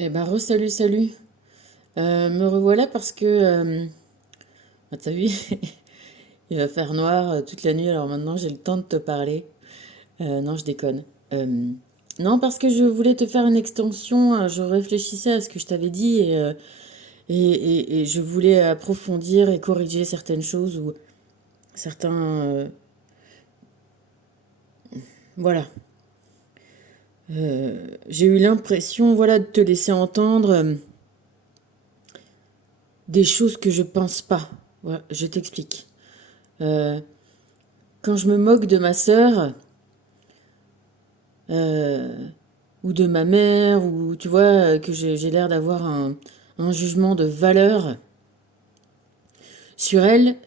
Eh ben, re-salut, salut. Me revoilà parce que, t'as vu, il va faire noir toute la nuit, alors maintenant j'ai le temps de te parler. Non, je déconne. Euh, non, parce que je voulais te faire une extension, je réfléchissais à ce que je t'avais dit et je voulais approfondir et corriger certaines choses ou certains... voilà. J'ai eu l'impression, voilà, de te laisser entendre des choses que je pense pas. Voilà, je t'explique. Euh, Quand je me moque de ma sœur, euh, ou de ma mère, ou tu vois, que j'ai l'air d'avoir un jugement de valeur sur elle,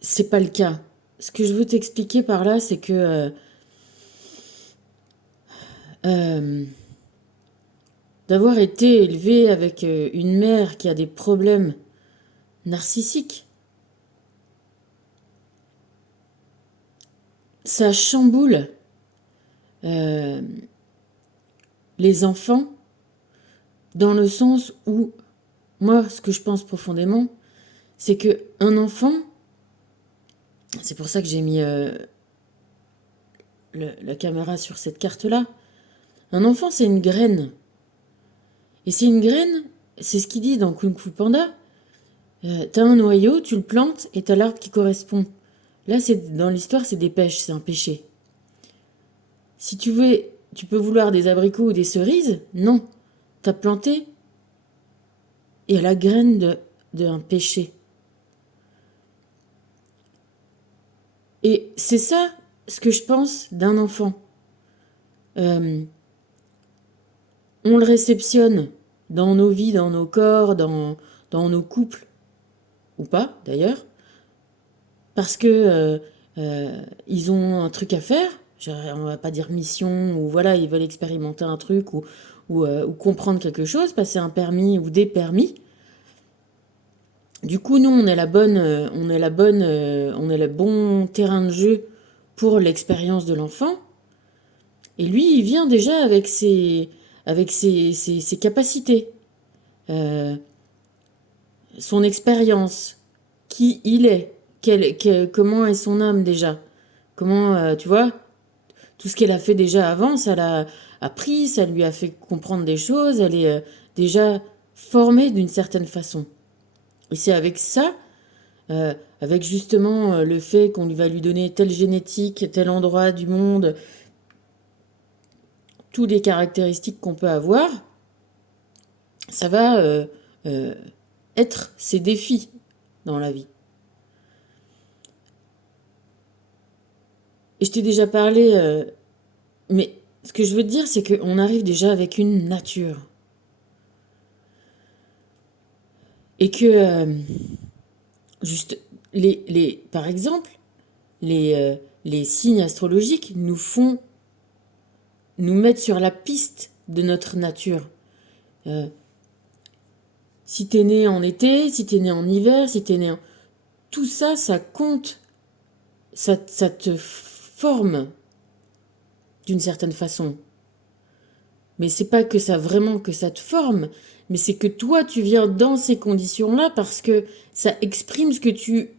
c'est pas le cas. Ce que je veux t'expliquer par là, c'est que euh, d'avoir été élevée avec une mère qui a des problèmes narcissiques, ça chamboule euh, les enfants dans le sens où, moi, ce que je pense profondément, c'est que un enfant, c'est pour ça que j'ai mis la caméra sur cette carte-là, un enfant, c'est une graine. Et c'est une graine, c'est ce qu'il dit dans Kung Fu Panda. T'as un noyau, tu le plantes et t'as l'arbre qui correspond. Là, c'est dans l'histoire, c'est des pêches, c'est un péché. Si tu veux, tu peux vouloir des abricots ou des cerises. Non, t'as planté et à la graine d'un péché. Et c'est ça ce que je pense d'un enfant. Euh, on le réceptionne dans nos vies, dans nos corps, dans nos couples, ou pas d'ailleurs, parce que ils ont un truc à faire. On va pas dire mission ou voilà, ils veulent expérimenter un truc ou comprendre quelque chose, passer un permis ou des permis. Du coup, nous, on est le bon terrain de jeu pour l'expérience de l'enfant. Et lui, il vient déjà avec ses capacités, euh, son expérience, qui il est, comment est son âme déjà, comment, tu vois, tout ce qu'elle a fait déjà avant, ça l'a appris, ça lui a fait comprendre des choses, elle est déjà formée d'une certaine façon. Et c'est avec ça, avec justement le fait qu'on va lui donner telle génétique, tel endroit du monde, toutes les caractéristiques qu'on peut avoir, ça va euh, être ses défis dans la vie. Et je t'ai déjà parlé, mais ce que je veux te dire, c'est qu'on arrive déjà avec une nature. Et que, juste, par exemple, les, euh, les signes astrologiques nous mettent sur la piste de notre nature. Euh, Si t'es né en été, si t'es né en hiver, si t'es né en... Tout ça, ça compte, ça te forme d'une certaine façon. Mais c'est pas que ça vraiment que ça te forme, mais c'est que toi, tu viens dans ces conditions-là parce que ça exprime ce que tu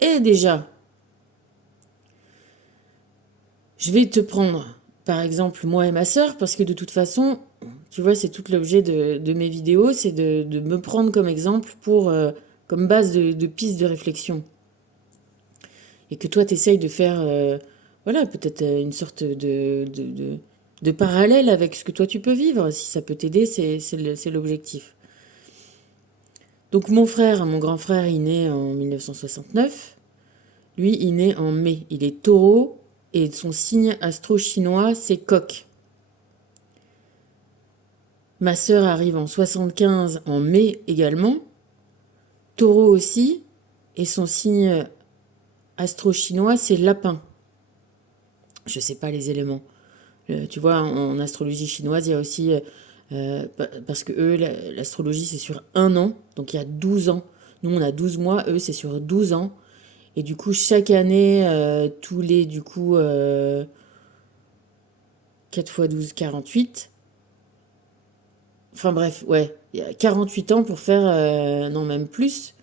es déjà. Je vais te prendre, par exemple, moi et ma sœur, parce que de toute façon, tu vois, c'est tout l'objet de mes vidéos, c'est de me prendre comme exemple pour, comme base de piste de réflexion. Et que toi, t'essayes de faire, voilà, peut-être une sorte de parallèle avec ce que toi tu peux vivre. Si ça peut t'aider, c'est l'objectif. Donc mon grand frère, il naît en 1969. Lui, il naît en mai. Il est taureau et son signe astro-chinois, c'est coq. Ma sœur arrive en 75 en mai également. Taureau aussi. Et son signe astro-chinois, c'est lapin. Je sais pas les éléments. Tu vois, en astrologie chinoise, il y a aussi... parce que eux, l'astrologie, c'est sur un an. Donc il y a 12 ans. Nous, on a 12 mois. Eux, c'est sur 12 ans. Et du coup, chaque année, tous les, du coup, 4 x 12, 48. Enfin bref, ouais, il y a 48 ans pour faire, non même plus,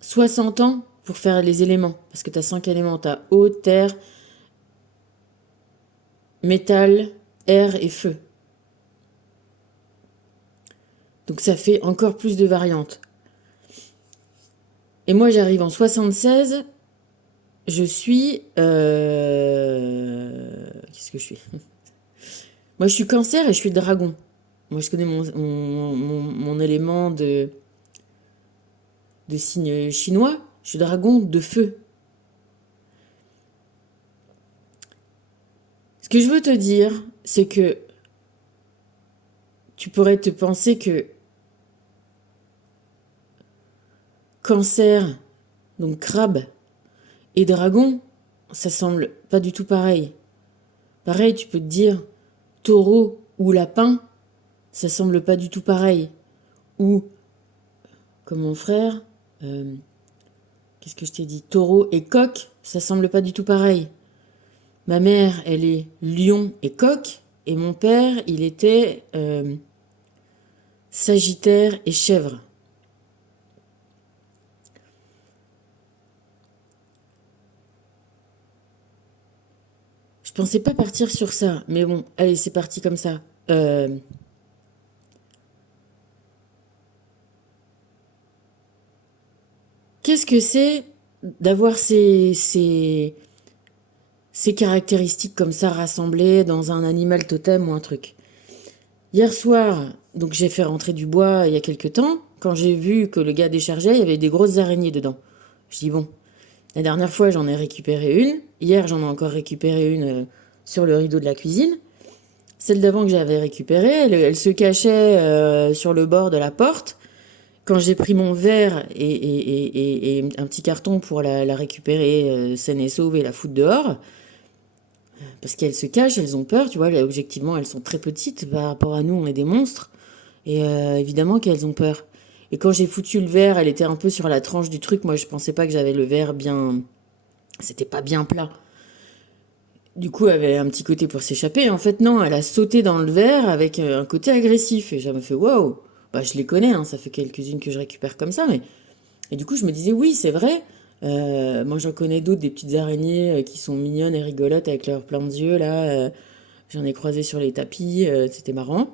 60 ans pour faire les éléments. Parce que tu as 5 éléments, tu as eau, terre, métal, air et feu. Donc ça fait encore plus de variantes. Et moi j'arrive en 76, je suis... Qu'est-ce que je suis? Moi je suis cancer et je suis dragon. Moi je connais mon élément de signe chinois. Je suis dragon de feu. Ce que je veux te dire, c'est que tu pourrais te penser que cancer, donc crabe, et dragon, ça semble pas du tout pareil. Pareil, tu peux te dire taureau ou lapin, ça semble pas du tout pareil. Ou, comme mon frère, qu'est-ce que je t'ai dit? Taureau et coq, ça semble pas du tout pareil. Ma mère, elle est lion et coq, et mon père, il était sagittaire et chèvre. Je pensais pas partir sur ça, mais bon, allez, c'est parti comme ça. Euh, Qu'est-ce que c'est d'avoir ces caractéristiques comme ça rassemblées dans un animal totem ou un truc? Hier soir, donc j'ai fait rentrer du bois il y a quelques temps. Quand j'ai vu que le gars déchargeait, il y avait des grosses araignées dedans. Je dis bon, la dernière fois j'en ai récupéré une. Hier j'en ai encore récupéré une sur le rideau de la cuisine. Celle d'avant que j'avais récupérée, elle se cachait sur le bord de la porte. Quand j'ai pris mon verre et un petit carton pour la récupérer saine et sauve et la foutre dehors, parce qu'elles se cachent, elles ont peur, tu vois, là, objectivement elles sont très petites par rapport à nous, on est des monstres, et évidemment qu'elles ont peur. Et quand j'ai foutu le verre, elle était un peu sur la tranche du truc, moi je pensais pas que j'avais le verre bien... C'était pas bien plat. Du coup, elle avait un petit côté pour s'échapper. En fait, non, elle a sauté dans le verre avec un côté agressif. Et j'avais fait waouh. Bah, je les connais, hein, ça fait quelques-unes que je récupère comme ça. Mais... Et du coup, je me disais, oui, c'est vrai. Moi, j'en connais d'autres, des petites araignées qui sont mignonnes et rigolotes avec leurs plein de yeux, là. J'en ai croisé sur les tapis, c'était marrant.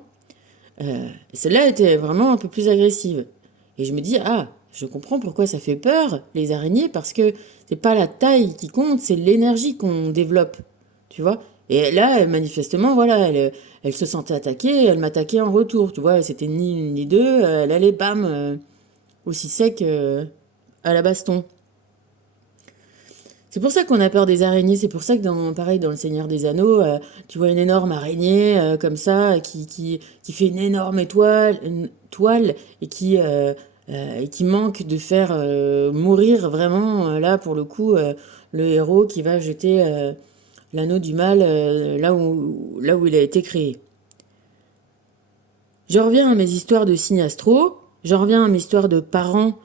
Celle-là était vraiment un peu plus agressive. Et je me dis, ah, je comprends pourquoi ça fait peur, les araignées, parce que c'est pas la taille qui compte, c'est l'énergie qu'on développe. Tu vois? Et là, manifestement, voilà, elle se sentait attaquée, elle m'attaquait en retour, tu vois, c'était ni une ni deux, elle allait, bam, aussi sec à la baston. C'est pour ça qu'on a peur des araignées, c'est pour ça que pareil, dans Le Seigneur des Anneaux, tu vois une énorme araignée comme ça, qui fait une toile et qui manque de faire mourir vraiment, là pour le coup, le héros qui va jeter l'anneau du mal là où il a été créé. J'en reviens à mes histoires de signes astro, j'en reviens à mes histoires de parents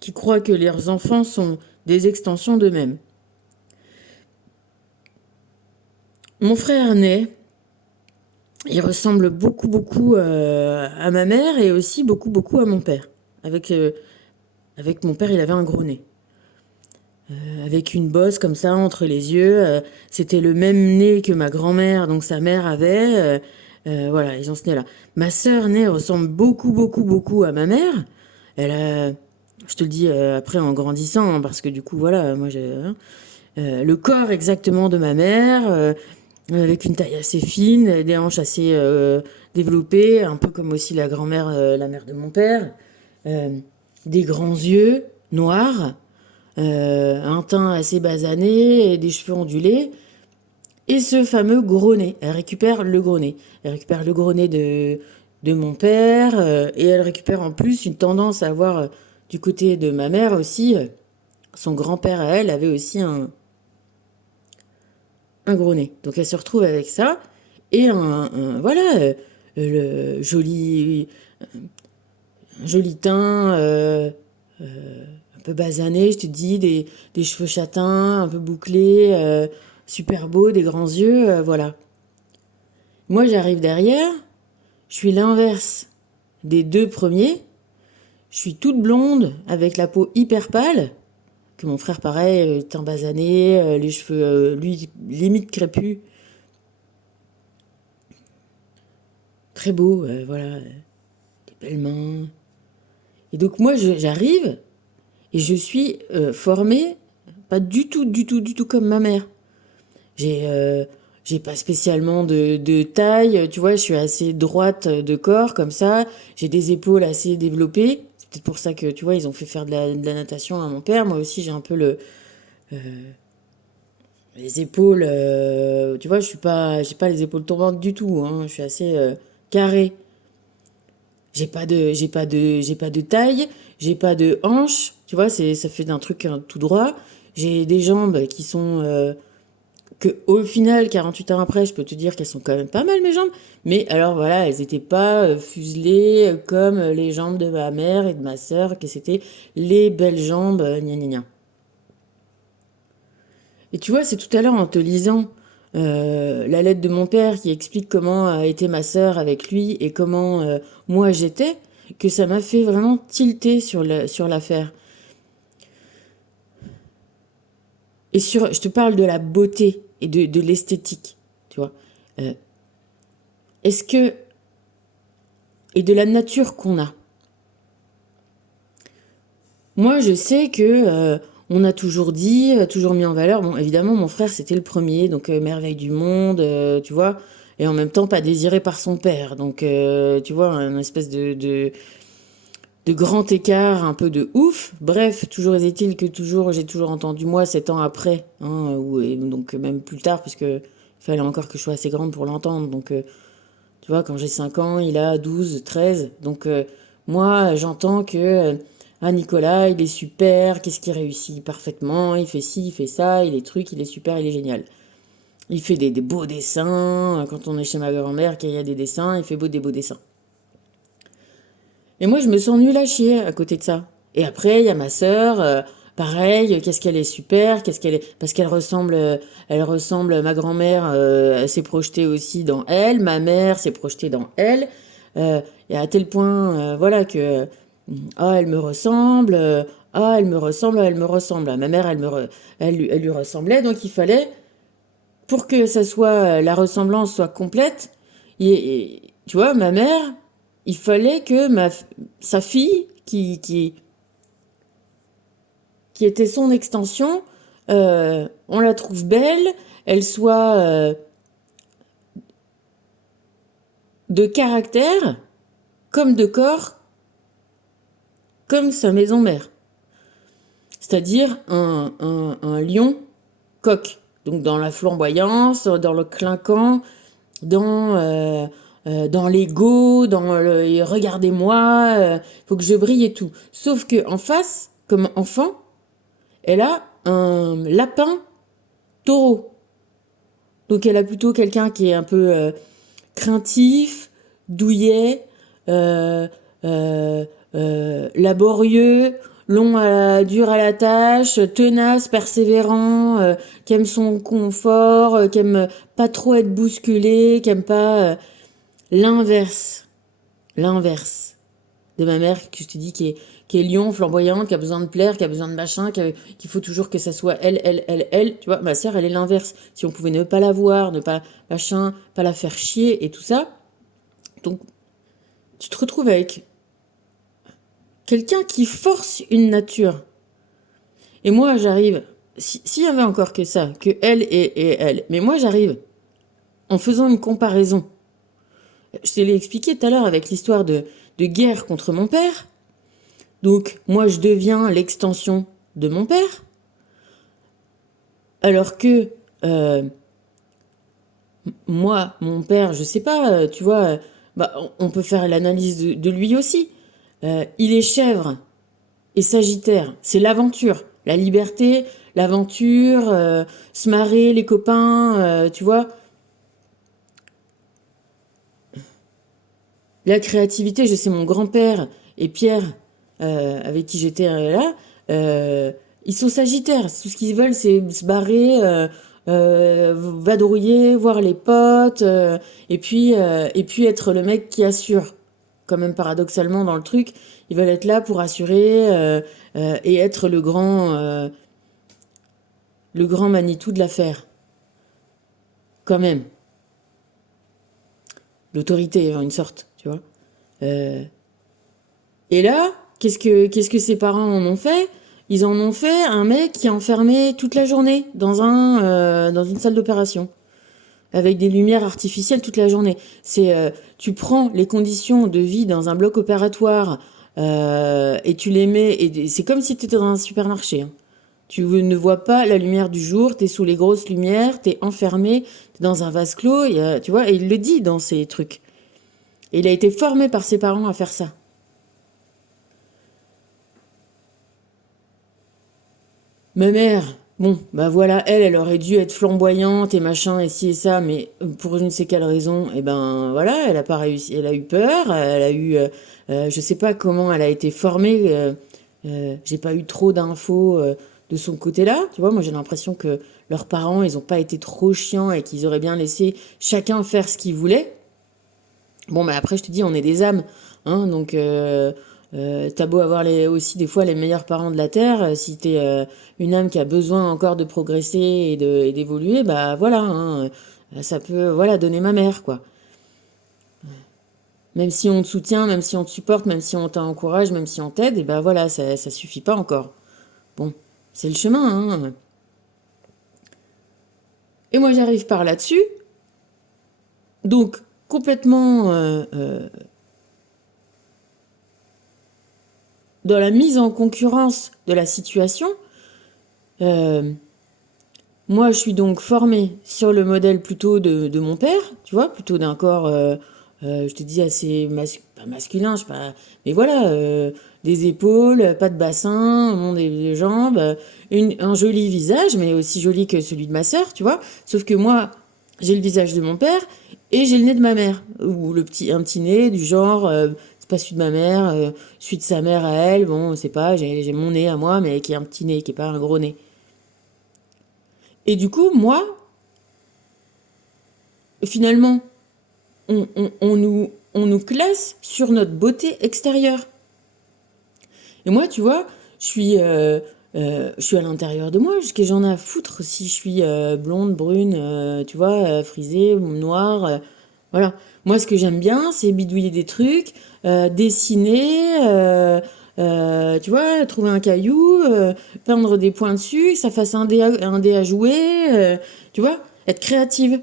qui croient que leurs enfants sont des extensions d'eux-mêmes. Mon frère aîné, il ressemble beaucoup à ma mère et aussi beaucoup à mon père. Avec mon père, il avait un gros nez. Avec une bosse comme ça entre les yeux. C'était le même nez que ma grand-mère, donc sa mère avait. Voilà, ils ont ce nez-là. Ma sœur aînée ressemble beaucoup à ma mère. Elle a, je te le dis après en grandissant, hein, parce que du coup, voilà, moi j'ai le corps exactement de ma mère, avec une taille assez fine, des hanches assez développées, un peu comme aussi la grand-mère, la mère de mon père, euh, des grands yeux noirs, un teint assez basané, et des cheveux ondulés, et ce fameux gros nez. Elle récupère le gros nez. Elle récupère le gros nez de mon père, et elle récupère en plus une tendance à avoir du côté de ma mère aussi. Son grand-père à elle avait aussi un gros nez. Donc elle se retrouve avec ça et voilà, le joli teint, un peu basané, je te dis, des cheveux châtains, un peu bouclés, super beaux, des grands yeux, voilà. Moi j'arrive derrière, Je suis l'inverse des deux premiers. Je suis toute blonde, avec la peau hyper pâle, que mon frère, pareil, teint basané, les cheveux, lui, limite crépus. Très beau, voilà, des belles mains. Et donc moi, j'arrive et je suis formée, pas du tout comme ma mère. J'ai j'ai pas spécialement de taille, tu vois, je suis assez droite de corps, comme ça. J'ai des épaules assez développées. C'est peut-être pour ça que, tu vois, ils ont fait faire de la natation à mon père. Moi aussi, j'ai un peu les épaules, tu vois, j'ai pas les épaules tombantes du tout, hein. Je suis assez carrée. J'ai pas de taille, j'ai pas de hanches, tu vois, ça fait d'un truc tout droit. J'ai des jambes qui sont que au final, 48 heures après, je peux te dire qu'elles sont quand même pas mal mes jambes. Mais alors voilà, elles étaient pas fuselées comme les jambes de ma mère et de ma sœur, que c'était les belles jambes, gna gna gna. Et tu vois, c'est tout à l'heure en te lisant la lettre de mon père qui explique comment a été ma sœur avec lui et comment moi j'étais, que ça m'a fait vraiment tilter sur l'affaire. Et je te parle de la beauté et de l'esthétique, tu vois. Euh, est-ce que, et de la nature qu'on a. Moi, je sais que on a toujours dit, toujours mis en valeur. Bon, évidemment, mon frère, c'était le premier, donc merveille du monde, tu vois, et en même temps pas désiré par son père. Donc, tu vois, une espèce de grand écart, un peu de ouf. Bref, toujours est-il que j'ai toujours entendu moi, 7 ans après, hein, et donc même plus tard, puisque il fallait encore que je sois assez grande pour l'entendre. Donc, tu vois, quand j'ai 5 ans, il a 12, 13. Donc, moi, j'entends que ah, Nicolas, il est super, qu'est-ce qu'il réussit parfaitement, il fait ci, il fait ça, il est truc, il est super, il est génial. Il fait des beaux dessins. Quand on est chez ma grand-mère, qu'il y a des dessins, il fait des beaux dessins. Et moi, je me sens nulle à chier à côté de ça. Et après, il y a ma sœur, pareil, qu'est-ce qu'elle est super, qu'est-ce qu'elle est, parce elle ressemble, ma grand-mère, elle s'est projetée aussi dans elle, ma mère s'est projetée dans elle, et à tel point, voilà que, ah, elle me ressemble, ah, elle me ressemble, elle me ressemble. Ma mère, elle lui ressemblait, donc il fallait, pour que ça soit, la ressemblance soit complète, tu vois, ma mère, il fallait que sa fille, qui était son extension, on la trouve belle, elle soit de caractère, comme de corps, comme sa maison mère. C'est-à-dire un lion coq. Donc dans la flamboyance, dans le clinquant, dans l'ego, dans le regardez-moi, faut que je brille et tout. Sauf que en face, comme enfant, elle a un lapin taureau. Donc elle a plutôt quelqu'un qui est un peu craintif, douillet, euh, euh, laborieux, dur à la tâche, tenace, persévérant, qui aime son confort, qui aime pas trop être bousculé, qui aime pas l'inverse, l'inverse de ma mère que je te dis qui est lion, flamboyante, qui a besoin de plaire, qui a besoin de machin, qu'il faut toujours que ça soit elle. Tu vois, ma sœur, elle est l'inverse. Si on pouvait ne pas la voir, ne pas machin, pas la faire chier et tout ça, donc tu te retrouves avec quelqu'un qui force une nature. Et moi, j'arrive, s'il y avait encore que ça, que elle et elle, mais moi, j'arrive en faisant une comparaison. Je te l'ai expliqué tout à l'heure avec l'histoire de guerre contre mon père. Donc, moi, je deviens l'extension de mon père, alors que euh, moi, mon père, je sais pas, tu vois, bah, on peut faire l'analyse de lui aussi. Il est chèvre et sagittaire, c'est l'aventure, la liberté, l'aventure, se marrer, les copains, tu vois, la créativité. Je sais, mon grand-père et Pierre, avec qui j'étais là, ils sont sagittaires. Tout ce qu'ils veulent, c'est se barrer, vadrouiller, voir les potes, et puis être le mec qui assure. Quand même paradoxalement dans le truc, ils veulent être là pour assurer et être le grand Manitou de l'affaire. Quand même. L'autorité, en une sorte, tu vois. Euh, et là, qu'est-ce que ses parents en ont fait? Ils en ont fait un mec qui est enfermé toute la journée dans une salle d'opération avec des lumières artificielles toute la journée. Tu prends les conditions de vie dans un bloc opératoire et tu les mets et c'est comme si tu étais dans un supermarché. Hein. Tu ne vois pas la lumière du jour, tu es sous les grosses lumières, tu es enfermé, tu es dans un vase clos, tu vois, et il le dit dans ses trucs. Et il a été formé par ses parents à faire ça. Ma mère, bon, bah voilà, elle aurait dû être flamboyante et machin et ci et ça, mais pour je ne sais quelle raison, et ben voilà, elle a pas réussi, elle a eu peur, elle a eu, je sais pas comment elle a été formée, j'ai pas eu trop d'infos de son côté-là, tu vois, moi j'ai l'impression que leurs parents, ils ont pas été trop chiants et qu'ils auraient bien laissé chacun faire ce qu'il voulait. Bon, mais après, je te dis, on est des âmes, hein, donc t'as beau avoir aussi des fois les meilleurs parents de la Terre, si t'es une âme qui a besoin encore de progresser et d'évoluer, bah voilà, hein, ça peut, voilà, donner ma mère, quoi. Même si on te soutient, même si on te supporte, même si on t'encourage, même si on t'aide, et bah voilà, ça suffit pas encore. Bon, c'est le chemin, hein. Et moi, j'arrive par là-dessus, donc complètement dans la mise en concurrence de la situation. Euh, Moi, je suis donc formée sur le modèle plutôt de mon père, tu vois, plutôt d'un corps, je te dis, assez pas masculin, je sais pas, mais voilà, des épaules, pas de bassin, des jambes, un joli visage, mais aussi joli que celui de ma sœur, tu vois. Sauf que moi, j'ai le visage de mon père et j'ai le nez de ma mère, ou un petit nez du genre, c'est pas celui de ma mère, celui de sa mère à elle, bon, c'est pas, j'ai mon nez à moi, mais qui est un petit nez, qui est pas un gros nez. Et du coup, moi, finalement, on nous classe sur notre beauté extérieure. Et moi, tu vois, je suis à l'intérieur de moi, qu'est-ce que j'en ai à foutre si je suis blonde, brune, tu vois, frisée, noire. Voilà. Moi, ce que j'aime bien, c'est bidouiller des trucs, dessiner, tu vois, trouver un caillou, peindre des points dessus, que ça fasse un dé à jouer, tu vois, être créative.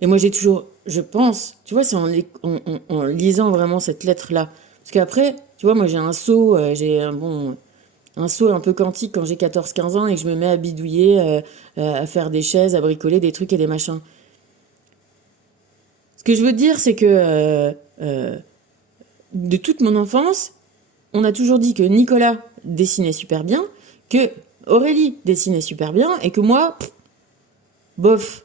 Et moi, j'ai toujours, je pense, tu vois, c'est en lisant vraiment cette lettre-là. Parce qu'après, tu vois, moi, j'ai un seau, un seau un peu quantique quand j'ai 14 15 ans et que je me mets à bidouiller, à faire des chaises, à bricoler des trucs et des machins. Ce que je veux dire, c'est que de toute mon enfance, on a toujours dit que Nicolas dessinait super bien, que Aurélie dessinait super bien et que moi, bof.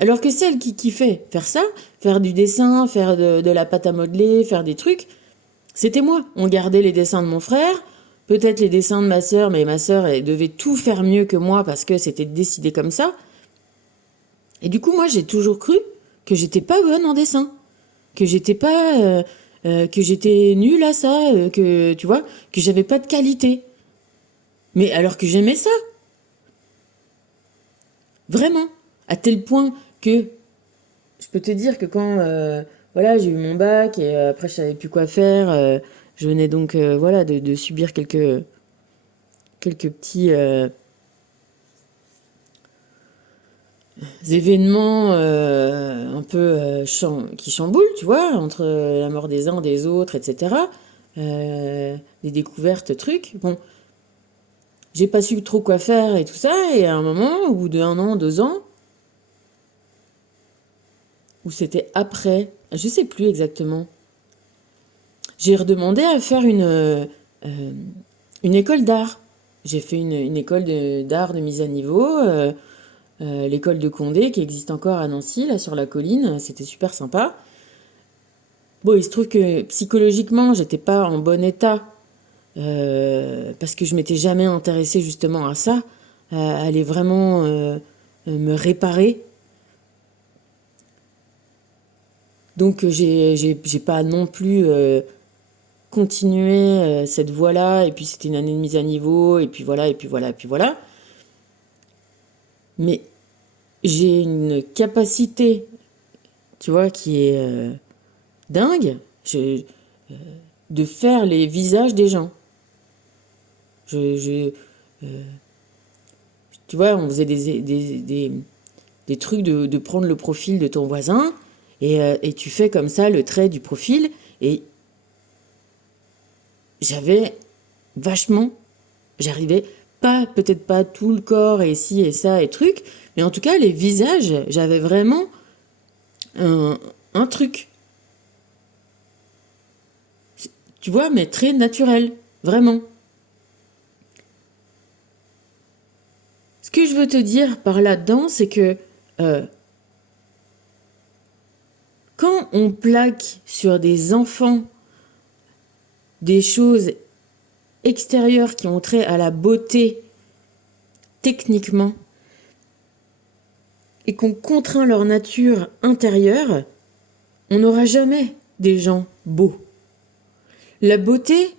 Alors que celle qui kiffait faire ça, faire du dessin, faire de la pâte à modeler, faire des trucs, c'était moi. On gardait les dessins de mon frère, peut-être les dessins de ma sœur, mais ma sœur, elle devait tout faire mieux que moi parce que c'était décidé comme ça. Et du coup, moi, j'ai toujours cru que j'étais pas bonne en dessin, que j'étais pas, que j'étais nulle à ça, que tu vois, que j'avais pas de qualité. Mais alors que j'aimais ça, vraiment, à tel point que je peux te dire que quand voilà, j'ai eu mon bac et après je savais plus quoi faire, je venais donc voilà de subir quelques petits événements un peu qui chamboulent, tu vois, entre la mort des uns des autres, etc. Des découvertes, trucs. Bon, j'ai pas su trop quoi faire et tout ça, et à un moment, au bout d'un an, 2 ans, ou c'était après, je sais plus exactement. J'ai redemandé à faire euh, une école d'art. J'ai fait une école d'art de mise à niveau, l'école de Condé, qui existe encore à Nancy, là sur la colline. C'était super sympa. Bon, il se trouve que psychologiquement, j'étais pas en bon état, parce que je m'étais jamais intéressée justement à ça, à aller vraiment me réparer. Donc j'ai pas non plus continué cette voie-là, et puis c'était une année de mise à niveau, et puis voilà, et puis voilà, et puis voilà. Mais j'ai une capacité, tu vois, qui est dingue, de faire les visages des gens. Je, tu vois, on faisait des trucs de prendre le profil de ton voisin, et tu fais comme ça le trait du profil, et j'avais vachement, j'arrivais pas, peut-être pas tout le corps et ci et ça et truc, mais en tout cas les visages, j'avais vraiment un, un truc, tu vois, mais très naturel, vraiment. Ce que je veux te dire par là-dedans, c'est que euh, quand on plaque sur des enfants des choses extérieures qui ont trait à la beauté techniquement, et qu'on contraint leur nature intérieure, on n'aura jamais des gens beaux. La beauté,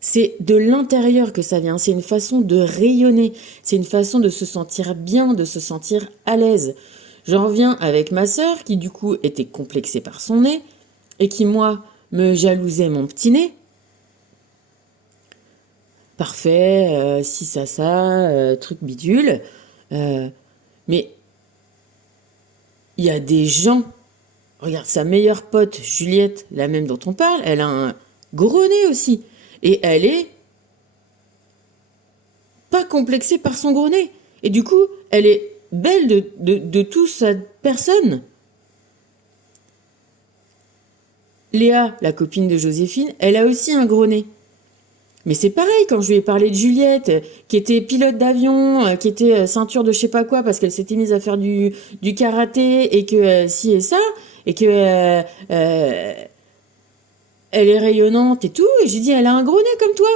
c'est de l'intérieur que ça vient, c'est une façon de rayonner, c'est une façon de se sentir bien, de se sentir à l'aise. J'en reviens avec ma sœur qui du coup était complexée par son nez et qui moi me jalousait mon petit nez. Parfait, si ça, truc bidule. Mais il y a des gens, regarde sa meilleure pote Juliette, la même dont on parle, elle a un gros nez aussi. Et elle est pas complexée par son gros nez. Et du coup, elle est belle de toute sa personne. Léa, la copine de Joséphine, elle a aussi un gros nez. Mais c'est pareil, quand je lui ai parlé de Juliette, qui était pilote d'avion, qui était ceinture de je sais pas quoi, parce qu'elle s'était mise à faire du karaté, et que si et ça, et que elle est rayonnante et tout, et j'ai dit, elle a un gros nez comme toi.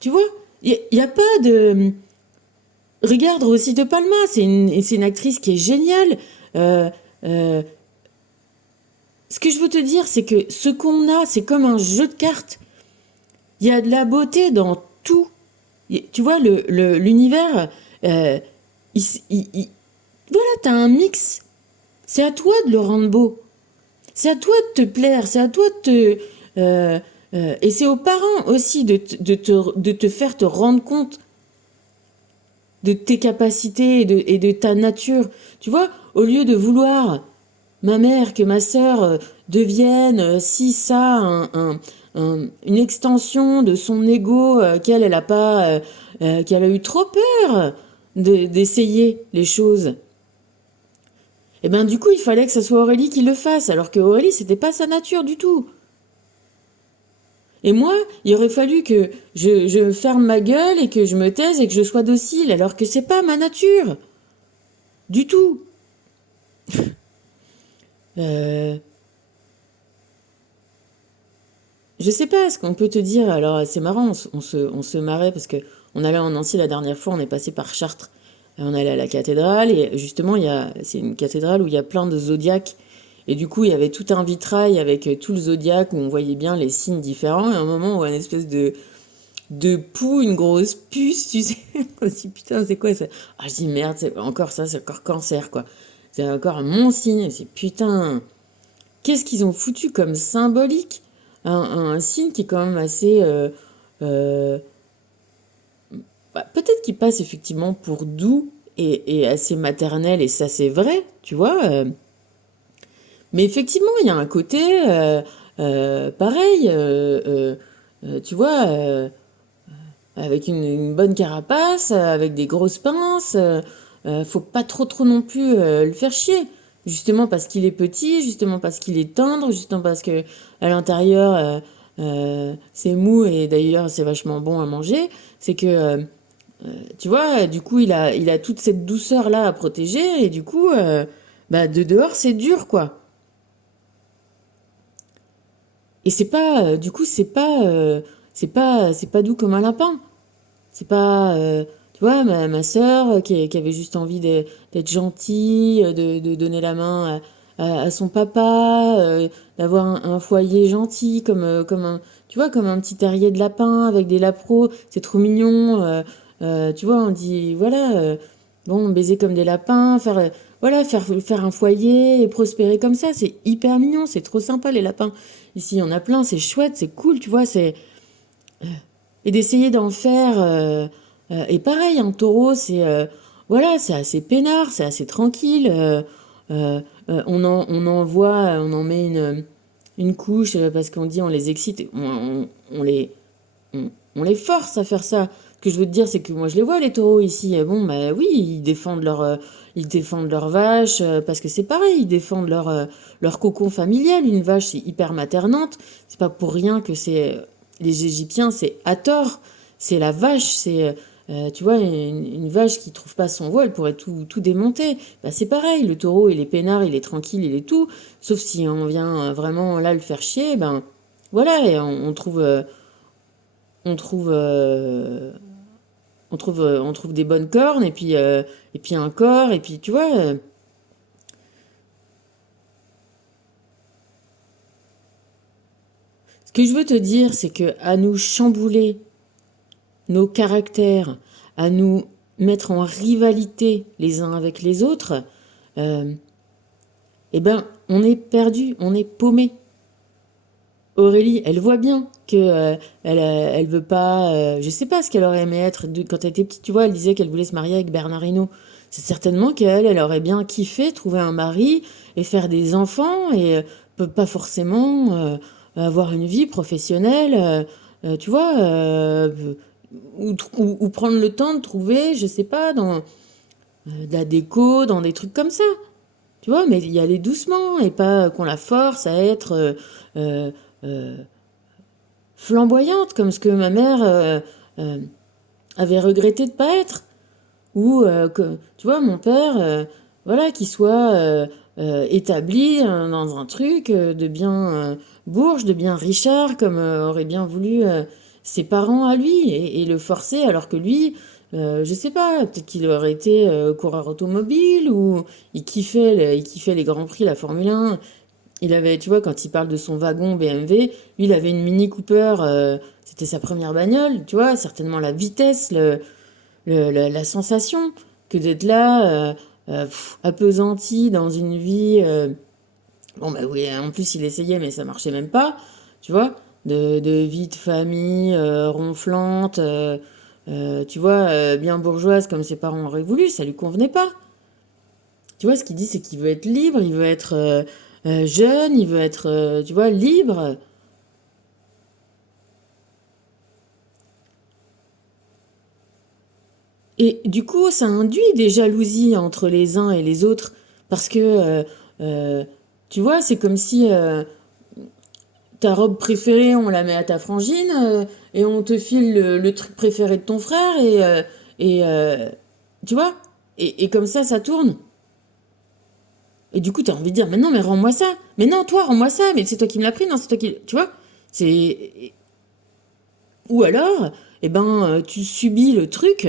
Tu vois, il y a pas de... Regarde Rosy de Palma, c'est une actrice qui est géniale. Euh, euh, ce que je veux te dire, c'est que ce qu'on a, c'est comme un jeu de cartes. Il y a de la beauté dans tout. Tu vois, l'univers, euh, il, voilà, t'as un mix. C'est à toi de le rendre beau. C'est à toi de te plaire. C'est à toi de te... et c'est aux parents aussi de te faire te rendre compte de tes capacités et de ta nature. Tu vois, au lieu de vouloir ma mère, que ma sœur devienne, si ça, une extension de son ego, qu'elle a pas, qu'elle a eu trop peur d'essayer les choses. Et ben du coup, il fallait que ce soit Aurélie qui le fasse, alors que Aurélie, c'était pas sa nature du tout. Et moi, il aurait fallu que je ferme ma gueule et que je me taise et que je sois docile, alors que c'est pas ma nature. Du tout. Euh, je sais pas ce qu'on peut te dire. Alors, c'est marrant, on se marrait parce que on allait en Nancy la dernière fois, on est passé par Chartres. On allait à la cathédrale et justement, c'est une cathédrale où il y a plein de zodiaques. Et du coup, il y avait tout un vitrail avec tout le zodiaque où on voyait bien les signes différents. Et à un moment, on voit une espèce de poux, une grosse puce, tu sais. On se dit, putain, c'est quoi ça? Ah, je dis, merde, c'est encore ça, c'est encore cancer, quoi. C'est encore mon signe. C'est putain, qu'est-ce qu'ils ont foutu comme symbolique? Un signe qui est quand même assez... euh, peut-être qu'il passe effectivement pour doux et assez maternel, et ça c'est vrai, tu vois. Mais effectivement, il y a un côté pareil, tu vois, avec une bonne carapace, avec des grosses pinces. Faut pas trop non plus le faire chier. Justement parce qu'il est petit, justement parce qu'il est tendre, justement parce que à l'intérieur c'est mou et d'ailleurs c'est vachement bon à manger. C'est que tu vois, du coup il a toute cette douceur là à protéger et du coup bah, de dehors c'est dur quoi. Et c'est pas du coup c'est pas doux comme un lapin. C'est pas, tu vois, ma sœur qui avait juste envie d'être gentille, de donner la main à son papa, d'avoir un foyer gentil, comme un, tu vois, comme un petit terrier de lapin avec des lapros, c'est trop mignon. Tu vois, on dit, voilà, bon, baiser comme des lapins, voilà, faire un foyer et prospérer comme ça, c'est hyper mignon, c'est trop sympa les lapins. Ici, il y en a plein, c'est chouette, c'est cool, tu vois, et d'essayer d'en faire. Et pareil, un taureau, voilà, c'est assez peinard, c'est assez tranquille. On en met une couche parce qu'on dit on les excite, on les force à faire ça. Ce que je veux te dire, c'est que moi je les vois les taureaux ici. Bon, bah oui, ils défendent leur vache parce que c'est pareil, ils défendent leur cocon familial. Une vache, c'est hyper maternante. C'est pas pour rien que les Égyptiens, c'est Hathor, c'est la vache, tu vois, une vache qui trouve pas son veau, elle pourrait tout démonter. Bah, c'est pareil, le taureau, il est peinard, il est tranquille, il est tout. Sauf si on vient vraiment là le faire chier, ben voilà, et on trouve, on trouve des bonnes cornes, et puis un corps, et puis tu vois. Ce que je veux te dire, c'est que à nous chambouler nos caractères, à nous mettre en rivalité les uns avec les autres, euh, eh ben, on est perdu, on est paumé. Aurélie, elle voit bien que elle veut pas. Je sais pas ce qu'elle aurait aimé être quand elle était petite. Tu vois, elle disait qu'elle voulait se marier avec Bernard Hinault. C'est certainement elle aurait bien kiffé trouver un mari et faire des enfants et peut pas forcément avoir une vie professionnelle. Tu vois, ou prendre le temps de trouver, je sais pas, dans de la déco, dans des trucs comme ça. Tu vois, mais y aller doucement et pas qu'on la force à être euh, euh, flamboyante comme ce que ma mère euh, avait regretté de pas être. Ou tu vois, mon père, voilà, qui soit établi dans un truc de bien bourge, de bien Richard, comme aurait bien voulu ses parents à lui, et le forcer alors que lui, je sais pas, peut-être qu'il aurait été coureur automobile ou il kiffait les grands prix, la Formule 1. Il avait, tu vois, quand il parle de son wagon BMW, lui, il avait une Mini Cooper, c'était sa première bagnole, tu vois, certainement la vitesse, la sensation que d'être là, appesanti dans une vie. Bon, bah oui, en plus, il essayait, mais ça marchait même pas, tu vois, de vie de famille ronflante, tu vois, bien bourgeoise comme ses parents auraient voulu, ça lui convenait pas. Tu vois, ce qu'il dit, c'est qu'il veut être libre, il veut être jeune, il veut être, tu vois, libre. Et du coup, ça induit des jalousies entre les uns et les autres. Parce que, euh, tu vois, c'est comme si ta robe préférée, on la met à ta frangine, et on te file le truc préféré de ton frère, et tu vois, et comme ça tourne. Et du coup, t'as envie de dire, mais non, mais rends-moi ça. Mais non, toi, rends-moi ça. Mais c'est toi qui me l'as pris, non, c'est toi qui... Tu vois. C'est... Ou alors, eh ben, tu subis le truc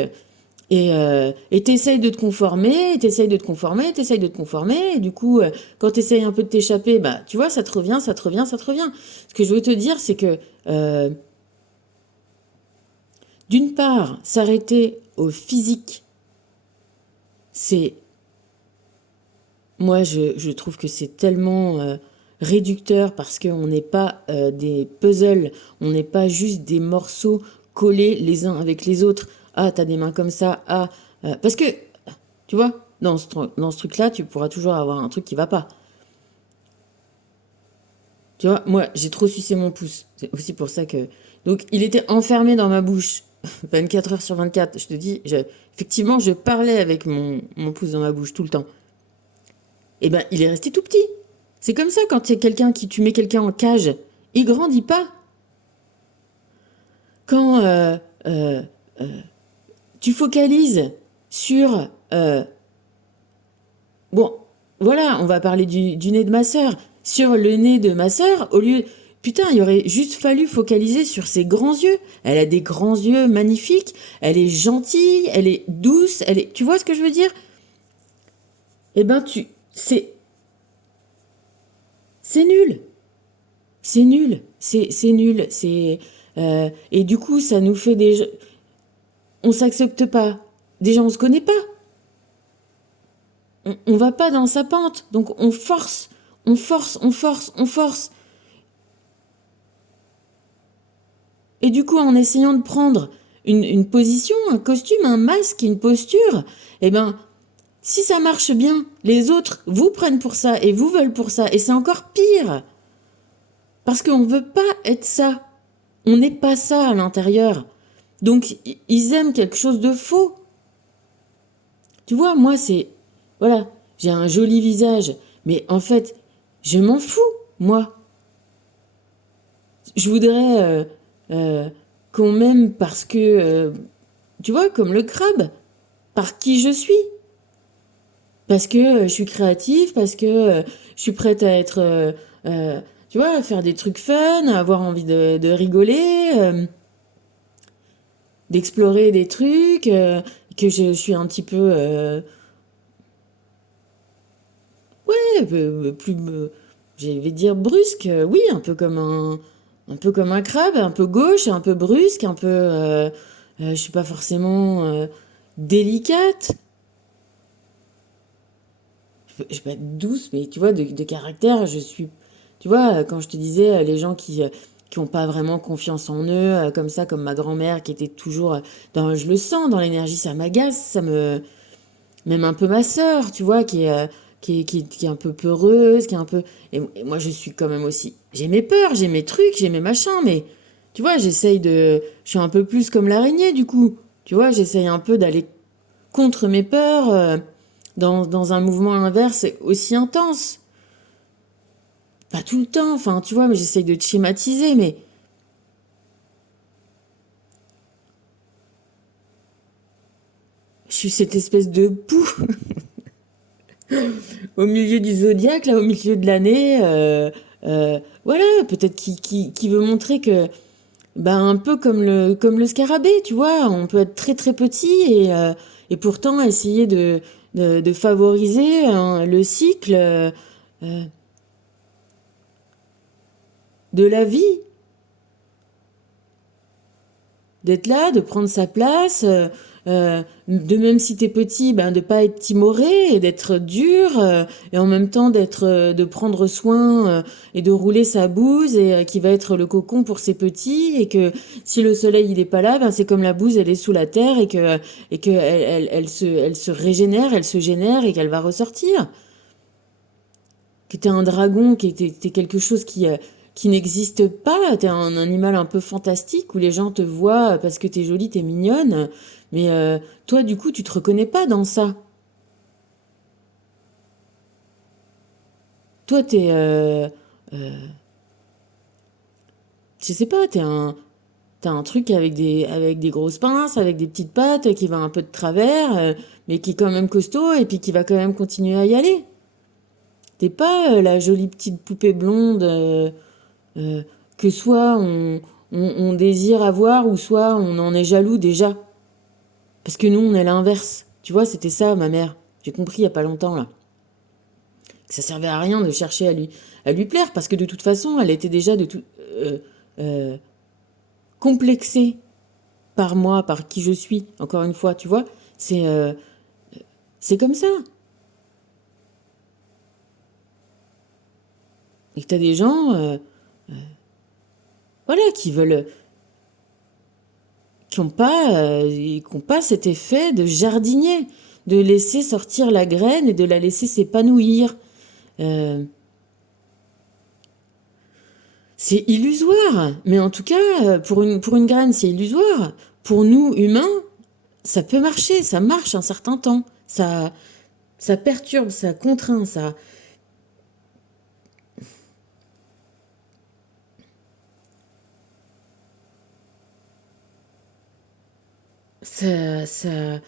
et t'essayes de te conformer, et t'essayes de te conformer, et t'essayes de te conformer, et du coup, quand t'essayes un peu de t'échapper, bah, tu vois, ça te revient, ça te revient, ça te revient. Ce que je veux te dire, c'est que, d'une part, s'arrêter au physique, c'est, moi, je trouve que c'est tellement réducteur parce qu'on n'est pas des puzzles, on n'est pas juste des morceaux collés les uns avec les autres. Ah, t'as des mains comme ça, ah, parce que tu vois, dans ce truc-là, tu pourras toujours avoir un truc qui va pas. Tu vois, moi, j'ai trop sucé mon pouce. C'est aussi pour ça que... Donc, il était enfermé dans ma bouche 24 heures sur 24. Je te dis, effectivement, je parlais avec mon pouce dans ma bouche tout le temps. Eh ben, il est resté tout petit. C'est comme ça quand c'est quelqu'un qui... Tu mets quelqu'un en cage, il grandit pas. Quand tu focalises sur bon, voilà, on va parler du nez de ma sœur. Sur le nez de ma sœur, au lieu, Putain, il aurait juste fallu focaliser sur ses grands yeux. Elle a des grands yeux magnifiques, elle est gentille, elle est douce, elle est... Tu vois ce que je veux dire? Eh ben, C'est nul. C'est nul. C'est nul. Et du coup, ça nous fait des... On s'accepte pas. Déjà, on se connaît pas. On va pas dans sa pente. Donc, on force. On force, on force, on force. Et du coup, en essayant de prendre une position, un costume, un masque, une posture, eh ben, si ça marche bien, les autres vous prennent pour ça et vous veulent pour ça. Et c'est encore pire. Parce qu'on ne veut pas être ça. On n'est pas ça à l'intérieur. Donc, ils aiment quelque chose de faux. Tu vois, moi, c'est... Voilà, j'ai un joli visage. Mais en fait, je m'en fous, moi. Je voudrais qu'on m'aime parce que... tu vois, comme le crabe. Par qui je suis. Parce que je suis créative, parce que je suis prête à être... tu vois, à faire des trucs fun, à avoir envie de rigoler, d'explorer des trucs, que je suis un petit peu... ouais, plus... je vais dire brusque, oui, un peu comme un crabe, un peu gauche, un peu brusque, un peu... je suis pas forcément délicate. Je peux être douce, mais tu vois, de caractère, je suis... Tu vois, quand je te disais, les gens qui ont pas vraiment confiance en eux, comme ça, comme ma grand-mère, qui était toujours dans... Je le sens dans l'énergie, ça m'agace, ça me... Même un peu ma sœur, tu vois, qui est un peu peureuse, qui est un peu... Et moi, je suis quand même aussi... J'ai mes peurs, j'ai mes trucs, j'ai mes machins, mais... Tu vois, j'essaye de... Je suis un peu plus comme l'araignée, du coup. Tu vois, j'essaye un peu d'aller contre mes peurs, dans un mouvement inverse aussi intense. Pas tout le temps, enfin, tu vois, mais j'essaye de te schématiser, mais je suis cette espèce de poux au milieu du zodiaque, là, au milieu de l'année. Voilà, peut-être qui veut montrer que, bah, un peu comme le scarabée, tu vois, on peut être très très petit et pourtant essayer de favoriser hein, le cycle de la vie, d'être là, de prendre sa place, de même si t'es petit, ben de pas être timoré et d'être dur et en même temps de prendre soin et de rouler sa bouse et qui va être le cocon pour ses petits et que si le soleil il est pas là, ben c'est comme la bouse elle est sous la terre et que elle se régénère, elle se génère et qu'elle va ressortir. Que t'es un dragon, que t'es quelque chose qui n'existe pas, t'es un animal un peu fantastique où les gens te voient parce que t'es jolie, t'es mignonne, mais toi du coup tu te reconnais pas dans ça. Toi t'es, je sais pas, t'as un truc avec des grosses pinces, avec des petites pattes, qui va un peu de travers, mais qui est quand même costaud et puis qui va quand même continuer à y aller. T'es pas la jolie petite poupée blonde euh, que soit on désire avoir ou soit on en est jaloux déjà. Parce que nous, on est l'inverse. Tu vois, c'était ça, ma mère. J'ai compris il y a pas longtemps, là. Que ça servait à rien de chercher à lui plaire, parce que de toute façon, elle était déjà euh, complexée par moi, par qui je suis, encore une fois, tu vois. C'est euh, c'est comme ça. Et que t'as des gens, voilà, qui ont pas cet effet de jardinier, de laisser sortir la graine et de la laisser s'épanouir. Euh, c'est illusoire, mais en tout cas, pour une graine, c'est illusoire. Pour nous, humains, ça peut marcher, ça marche un certain temps. Ça perturbe, ça contraint, ça, ça,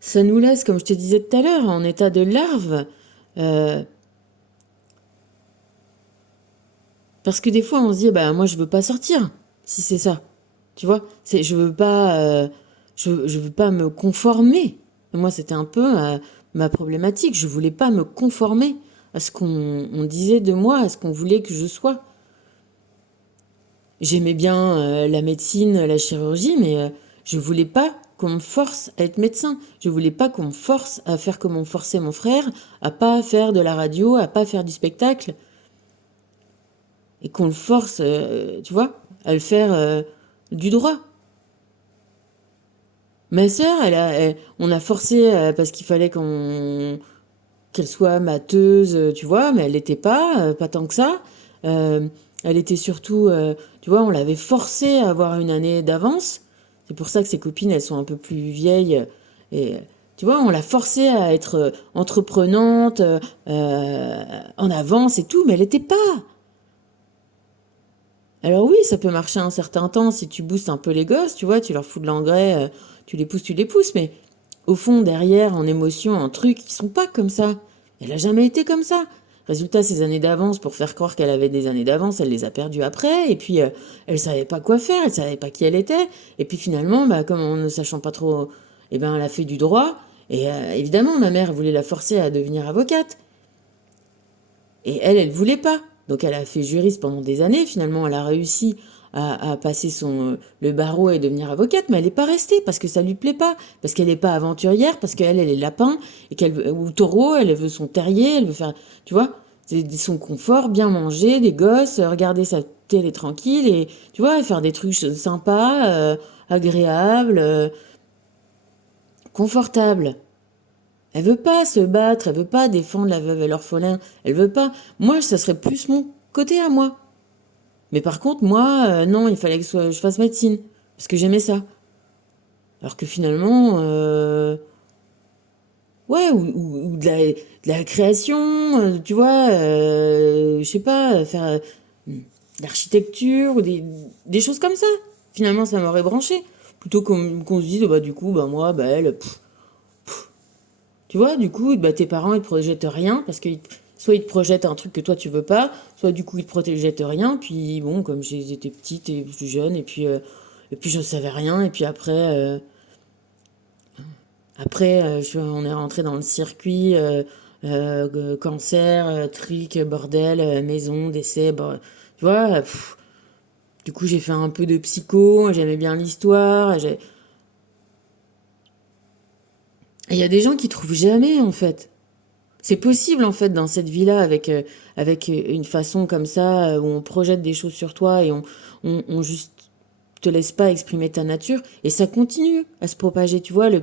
ça nous laisse, comme je te disais tout à l'heure, en état de larve. Euh, Parce que des fois, on se dit, bah, moi, je veux pas sortir, si c'est ça. Tu vois, je veux pas me conformer. Et moi, c'était un peu ma problématique. Je voulais pas me conformer à ce qu'on disait de moi, à ce qu'on voulait que je sois. J'aimais bien la médecine, la chirurgie, mais je voulais pas qu'on me force à être médecin. Je voulais pas qu'on me force à faire comme on forçait mon frère, à pas faire de la radio, à pas faire du spectacle, et qu'on le force, tu vois, à le faire du droit. Ma sœur, on a forcé parce qu'il fallait qu'elle soit matheuse, tu vois, mais elle l'était pas tant que ça. Euh, Elle était surtout, tu vois, on l'avait forcée à avoir une année d'avance. C'est pour ça que ses copines, elles sont un peu plus vieilles. Et tu vois, on l'a forcée à être entreprenante, en avance et tout, mais elle n'était pas. Alors oui, ça peut marcher un certain temps si tu boostes un peu les gosses, tu vois, tu leur fous de l'engrais, tu les pousses, mais au fond, derrière, en émotion, en trucs, ils sont pas comme ça. Elle a jamais été comme ça. Résultat, ses années d'avance, pour faire croire qu'elle avait des années d'avance, elle les a perdues après, et puis elle savait pas quoi faire, elle savait pas qui elle était, et puis finalement, bah, comme en ne sachant pas trop, eh ben, elle a fait du droit, et évidemment, ma mère voulait la forcer à devenir avocate, et elle voulait pas. Donc elle a fait juriste pendant des années. Finalement, elle a réussi à passer le barreau et devenir avocate, mais elle n'est pas restée parce que ça lui plaît pas, parce qu'elle n'est pas aventurière, parce qu'elle, elle est lapin, ou taureau, elle veut son terrier, elle veut faire, tu vois, c'est son confort, bien manger, des gosses, regarder sa télé tranquille et, tu vois, faire des trucs sympas, agréables, confortables. Elle veut pas se battre, elle veut pas défendre la veuve et l'orphelin, elle veut pas. Moi, ça serait plus mon côté à moi. Mais par contre, moi, non, il fallait que je fasse médecine, parce que j'aimais ça. Alors que finalement, ouais, ou de la création, tu vois, je sais pas, faire de l'architecture, ou des choses comme ça. Finalement, ça m'aurait branché. Plutôt qu'on se dise, bah du coup, bah moi, bah elle, tu vois, du coup, bah, tes parents, ils te projettent rien, parce que soit ils te projettent un truc que toi, tu veux pas, soit du coup, ils te projettent rien, puis bon, comme j'étais petite et plus jeune, et puis je ne savais rien, et puis on est rentré dans le circuit, cancer, truc, bordel, maison, décès, bah, tu vois, du coup, j'ai fait un peu de psycho, j'aimais bien l'histoire, et il y a des gens qui trouvent jamais, en fait. C'est possible en fait dans cette vie-là avec une façon comme ça où on projette des choses sur toi et on juste te laisse pas exprimer ta nature et ça continue à se propager. Tu vois, le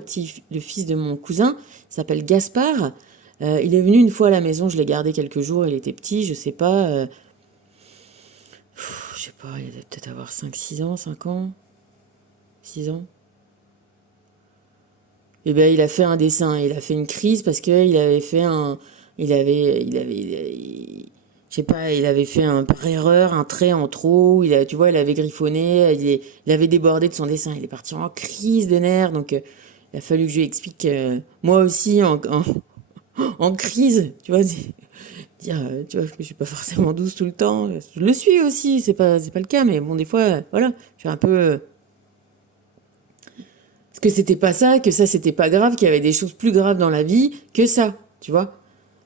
fils de mon cousin s'appelle Gaspard. Il est venu une fois à la maison, je l'ai gardé quelques jours, il était petit, je sais pas, je sais pas, il devait peut-être avoir 5 6 ans, 5 ans, 6 ans. Et ben il a fait un dessin, il a fait une crise parce que je sais pas, il avait fait par erreur un trait en trop, tu vois, il avait griffonné, il avait débordé de son dessin, il est parti en crise de nerfs, donc il a fallu que je lui explique, moi aussi en crise, tu vois, dire, tu vois, que je suis pas forcément douce tout le temps, je le suis aussi, c'est pas le cas, mais bon, des fois, voilà, je suis un peu, parce que c'était pas ça, que ça c'était pas grave, qu'il y avait des choses plus graves dans la vie que ça, tu vois.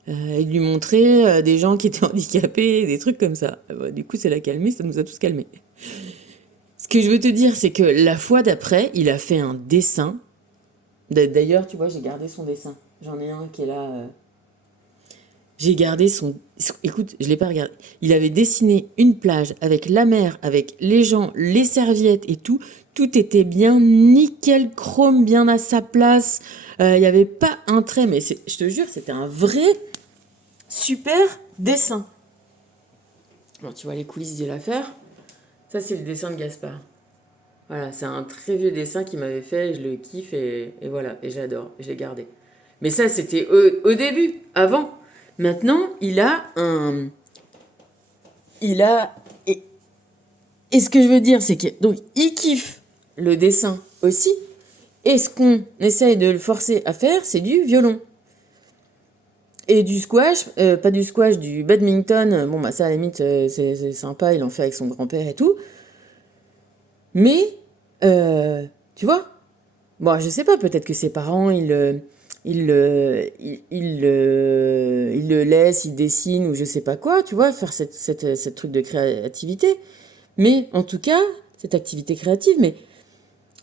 Et de lui montrer des gens qui étaient handicapés, des trucs comme ça. Bah, du coup, ça l'a calmé, ça nous a tous calmés. Ce que je veux te dire, c'est que la fois d'après, il a fait un dessin. D'ailleurs, tu vois, j'ai gardé son dessin. J'en ai un qui est là. J'ai gardé Écoute, je l'ai pas regardé. Il avait dessiné une plage avec la mer, avec les gens, les serviettes et tout. Tout était bien nickel, chrome, bien à sa place. Il n'y avait pas un trait, mais je te jure, c'était un vrai super dessin. Bon, tu vois les coulisses de l'affaire. Ça, c'est le dessin de Gaspard. Voilà, c'est un très vieux dessin qu'il m'avait fait, je le kiffe et voilà, et j'adore, et je l'ai gardé. Mais ça, c'était au début, avant. Maintenant, il a un. Il a. Et ce que je veux dire, c'est que. Donc, il kiffe le dessin aussi. Et ce qu'on essaye de le forcer à faire, c'est du violon. Et du squash, pas du squash, du badminton, bon bah ça à la limite c'est sympa, il en fait avec son grand-père et tout. Mais, tu vois, bon je sais pas, peut-être que ses parents ils le laissent, ils dessinent ou je sais pas quoi, tu vois, faire cette truc de créativité. Mais en tout cas, cette activité créative, mais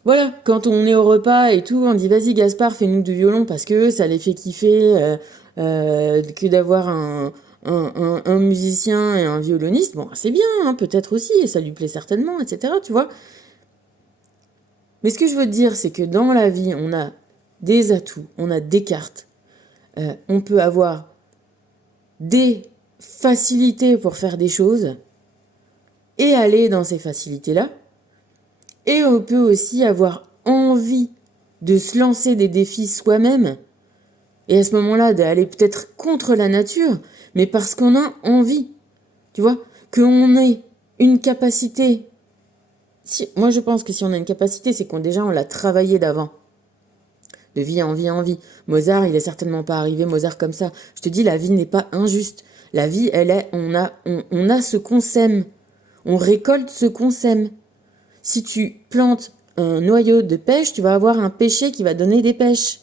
voilà, quand on est au repas et tout, on dit vas-y Gaspard, fais-nous du violon parce que ça les fait kiffer que d'avoir un musicien et un violoniste. Bon, c'est bien, hein, peut-être aussi, et ça lui plaît certainement, etc. Tu vois. Mais ce que je veux te dire, c'est que dans la vie, on a des atouts, on a des cartes. On peut avoir des facilités pour faire des choses et aller dans ces facilités-là. Et on peut aussi avoir envie de se lancer des défis soi-même. Et à ce moment-là, d'aller peut-être contre la nature, mais parce qu'on a envie. Tu vois, qu'on ait une capacité. Moi, je pense que si on a une capacité, c'est qu'on déjà on l'a travaillé d'avant. De vie en vie en vie. Mozart, il est certainement pas arrivé Mozart comme ça. Je te dis, la vie n'est pas injuste. La vie, elle est, on a ce qu'on sème. On récolte ce qu'on sème. Si tu plantes un noyau de pêche, tu vas avoir un pêcher qui va donner des pêches.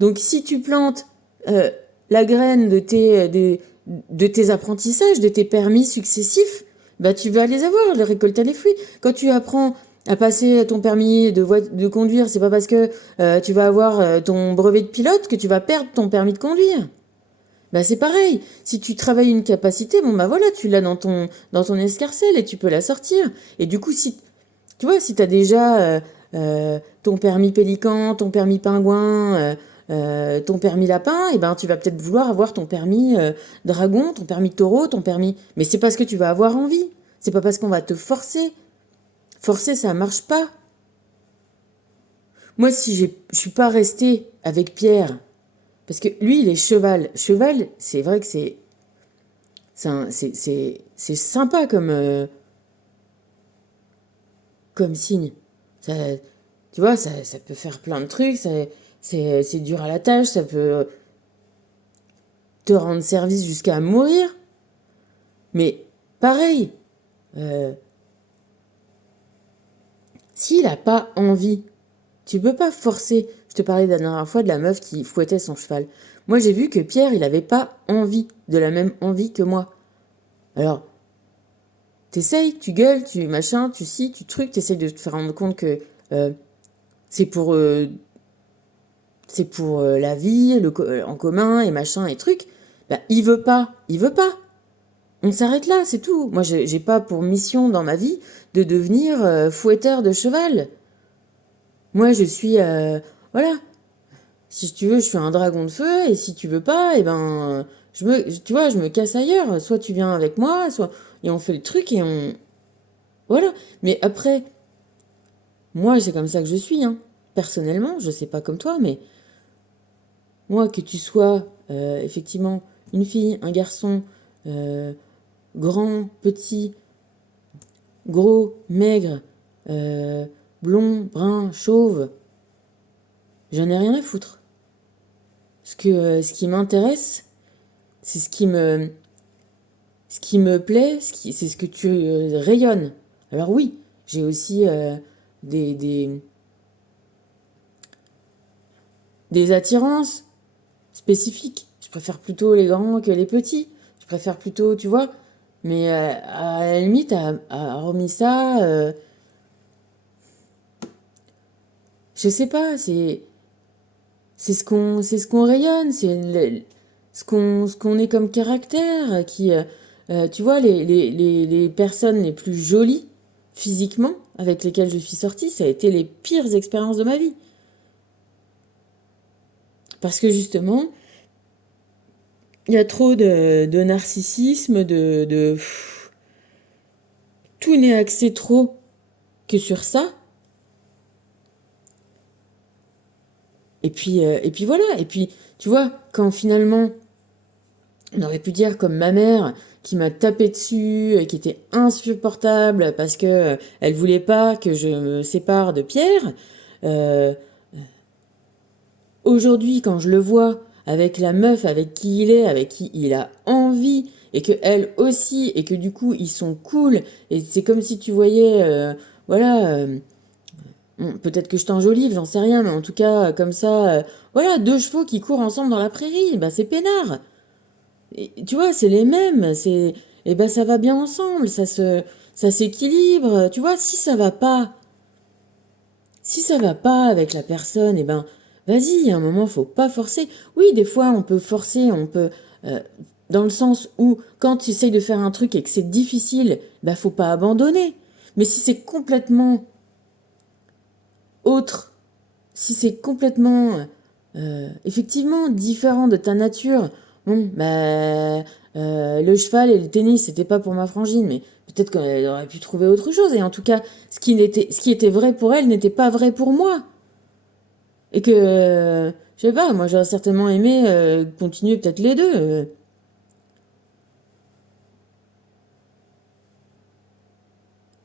Donc si tu plantes la graine de tes apprentissages, de tes permis successifs, bah tu vas les avoir, les récolter les fruits. Quand tu apprends à passer ton permis de conduire, c'est pas parce que tu vas avoir ton brevet de pilote que tu vas perdre ton permis de conduire. Bah c'est pareil, si tu travailles une capacité, bon bah voilà, tu l'as dans ton escarcelle et tu peux la sortir. Et du coup, si tu vois, si t'as déjà ton permis pélican, ton permis pingouin, ton permis lapin, et ben tu vas peut-être vouloir avoir ton permis dragon, ton permis taureau, ton permis. Mais c'est parce que tu vas avoir envie. C'est pas parce qu'on va te forcer. Forcer, ça marche pas. Moi, si je suis pas restée avec Pierre, parce que lui, il est cheval. Cheval, c'est vrai que c'est sympa comme signe. Ça, tu vois, ça peut faire plein de trucs, c'est dur à la tâche, ça peut te rendre service jusqu'à mourir. Mais pareil, euh, s'il n'a pas envie, tu peux pas forcer. Je te parlais la dernière fois de la meuf qui fouettait son cheval. Moi, j'ai vu que Pierre, il avait pas envie, de la même envie que moi. Alors, t'essayes, tu gueules, tu machin, tu scies, tu trucs, t'essayes de te faire rendre compte que c'est pour la vie, en commun et machin et trucs. Bah, il veut pas, il veut pas. On s'arrête là, c'est tout. Moi, j'ai pas pour mission dans ma vie de devenir fouetteur de cheval. Moi, je suis, voilà. Si tu veux, je suis un dragon de feu, et si tu veux pas, eh ben, tu vois, je me casse ailleurs. Soit tu viens avec moi, soit, et on fait le truc et voilà. Mais après, moi, c'est comme ça que je suis, hein. Personnellement, je sais pas comme toi, mais moi, que tu sois effectivement une fille, un garçon, euh, grand, petit, gros, maigre, euh, blond, brun, chauve, j'en ai rien à foutre. Ce qui m'intéresse, c'est ce qui me plaît, c'est ce que tu rayonnes. Alors oui, j'ai aussi des, des, des attirances spécifiques. Je préfère plutôt les grands que les petits. Je préfère plutôt, tu vois. Mais à la limite, hormis ça, je sais pas, c'est ce qu'on rayonne, ce qu'on est comme caractère, qui, tu vois, les personnes les plus jolies physiquement avec lesquelles je suis sortie, ça a été les pires expériences de ma vie. Parce que justement, il y a trop de narcissisme, tout n'est axé trop que sur ça. Et puis voilà. Et puis, tu vois, quand finalement, on aurait pu dire comme ma mère qui m'a tapé dessus, qui était insupportable parce que elle voulait pas que je me sépare de Pierre. Euh, Aujourd'hui, quand je le vois avec la meuf avec qui il est, avec qui il a envie, et que elle aussi, et que du coup ils sont cool, et c'est comme si tu voyais, voilà, bon, peut-être que je t'enjolive, j'en sais rien, mais en tout cas, comme ça, voilà, deux chevaux qui courent ensemble dans la prairie, bah c'est peinard. Et, tu vois, c'est les mêmes, et ben ça va bien ensemble, ça s'équilibre, tu vois, si ça va pas avec la personne, et ben, vas-y, il y a un moment, faut pas forcer. Oui, des fois, on peut forcer, euh, dans le sens où, quand tu essayes de faire un truc et que c'est difficile, ben, faut pas abandonner. Mais si c'est complètement autre, si c'est complètement, effectivement, différent de ta nature, bon, bah, le cheval et le tennis, c'était pas pour ma frangine, mais peut-être qu'elle aurait pu trouver autre chose. Et en tout cas, ce qui était vrai pour elle n'était pas vrai pour moi. Et que, je sais pas, moi j'aurais certainement aimé continuer peut-être les deux.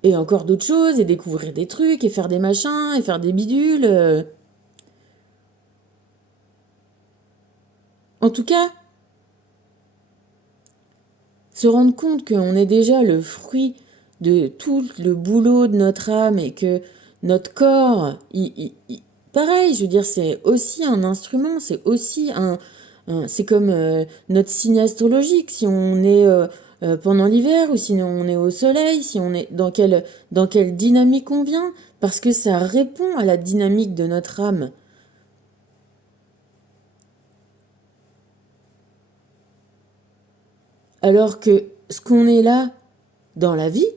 Et encore d'autres choses, et découvrir des trucs, et faire des machins, et faire des bidules. En tout cas, se rendre compte qu'on est déjà le fruit de tout le boulot de notre âme et que notre corps, pareil, je veux dire, c'est aussi un instrument, c'est aussi c'est comme notre signe astrologique, si on est pendant l'hiver ou si on est au soleil, si on est dans quelle dynamique on vient, parce que ça répond à la dynamique de notre âme. Alors que ce qu'on est là dans la vie,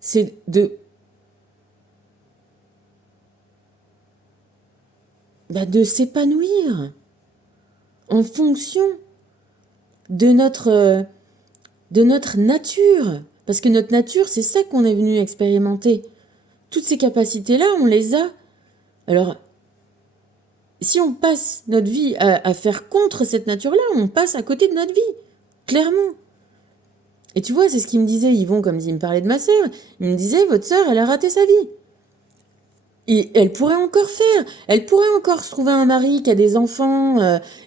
c'est de s'épanouir en fonction de de notre nature. Parce que notre nature, c'est ça qu'on est venu expérimenter. Toutes ces capacités-là, on les a. Alors, si on passe notre vie à faire contre cette nature-là, on passe à côté de notre vie. Clairement. Et tu vois, c'est ce qu'il me disait Yvon, comme il me parlait de ma sœur. Il me disait, votre sœur, elle a raté sa vie. Et elle pourrait encore faire. Elle pourrait encore se trouver un mari qui a des enfants,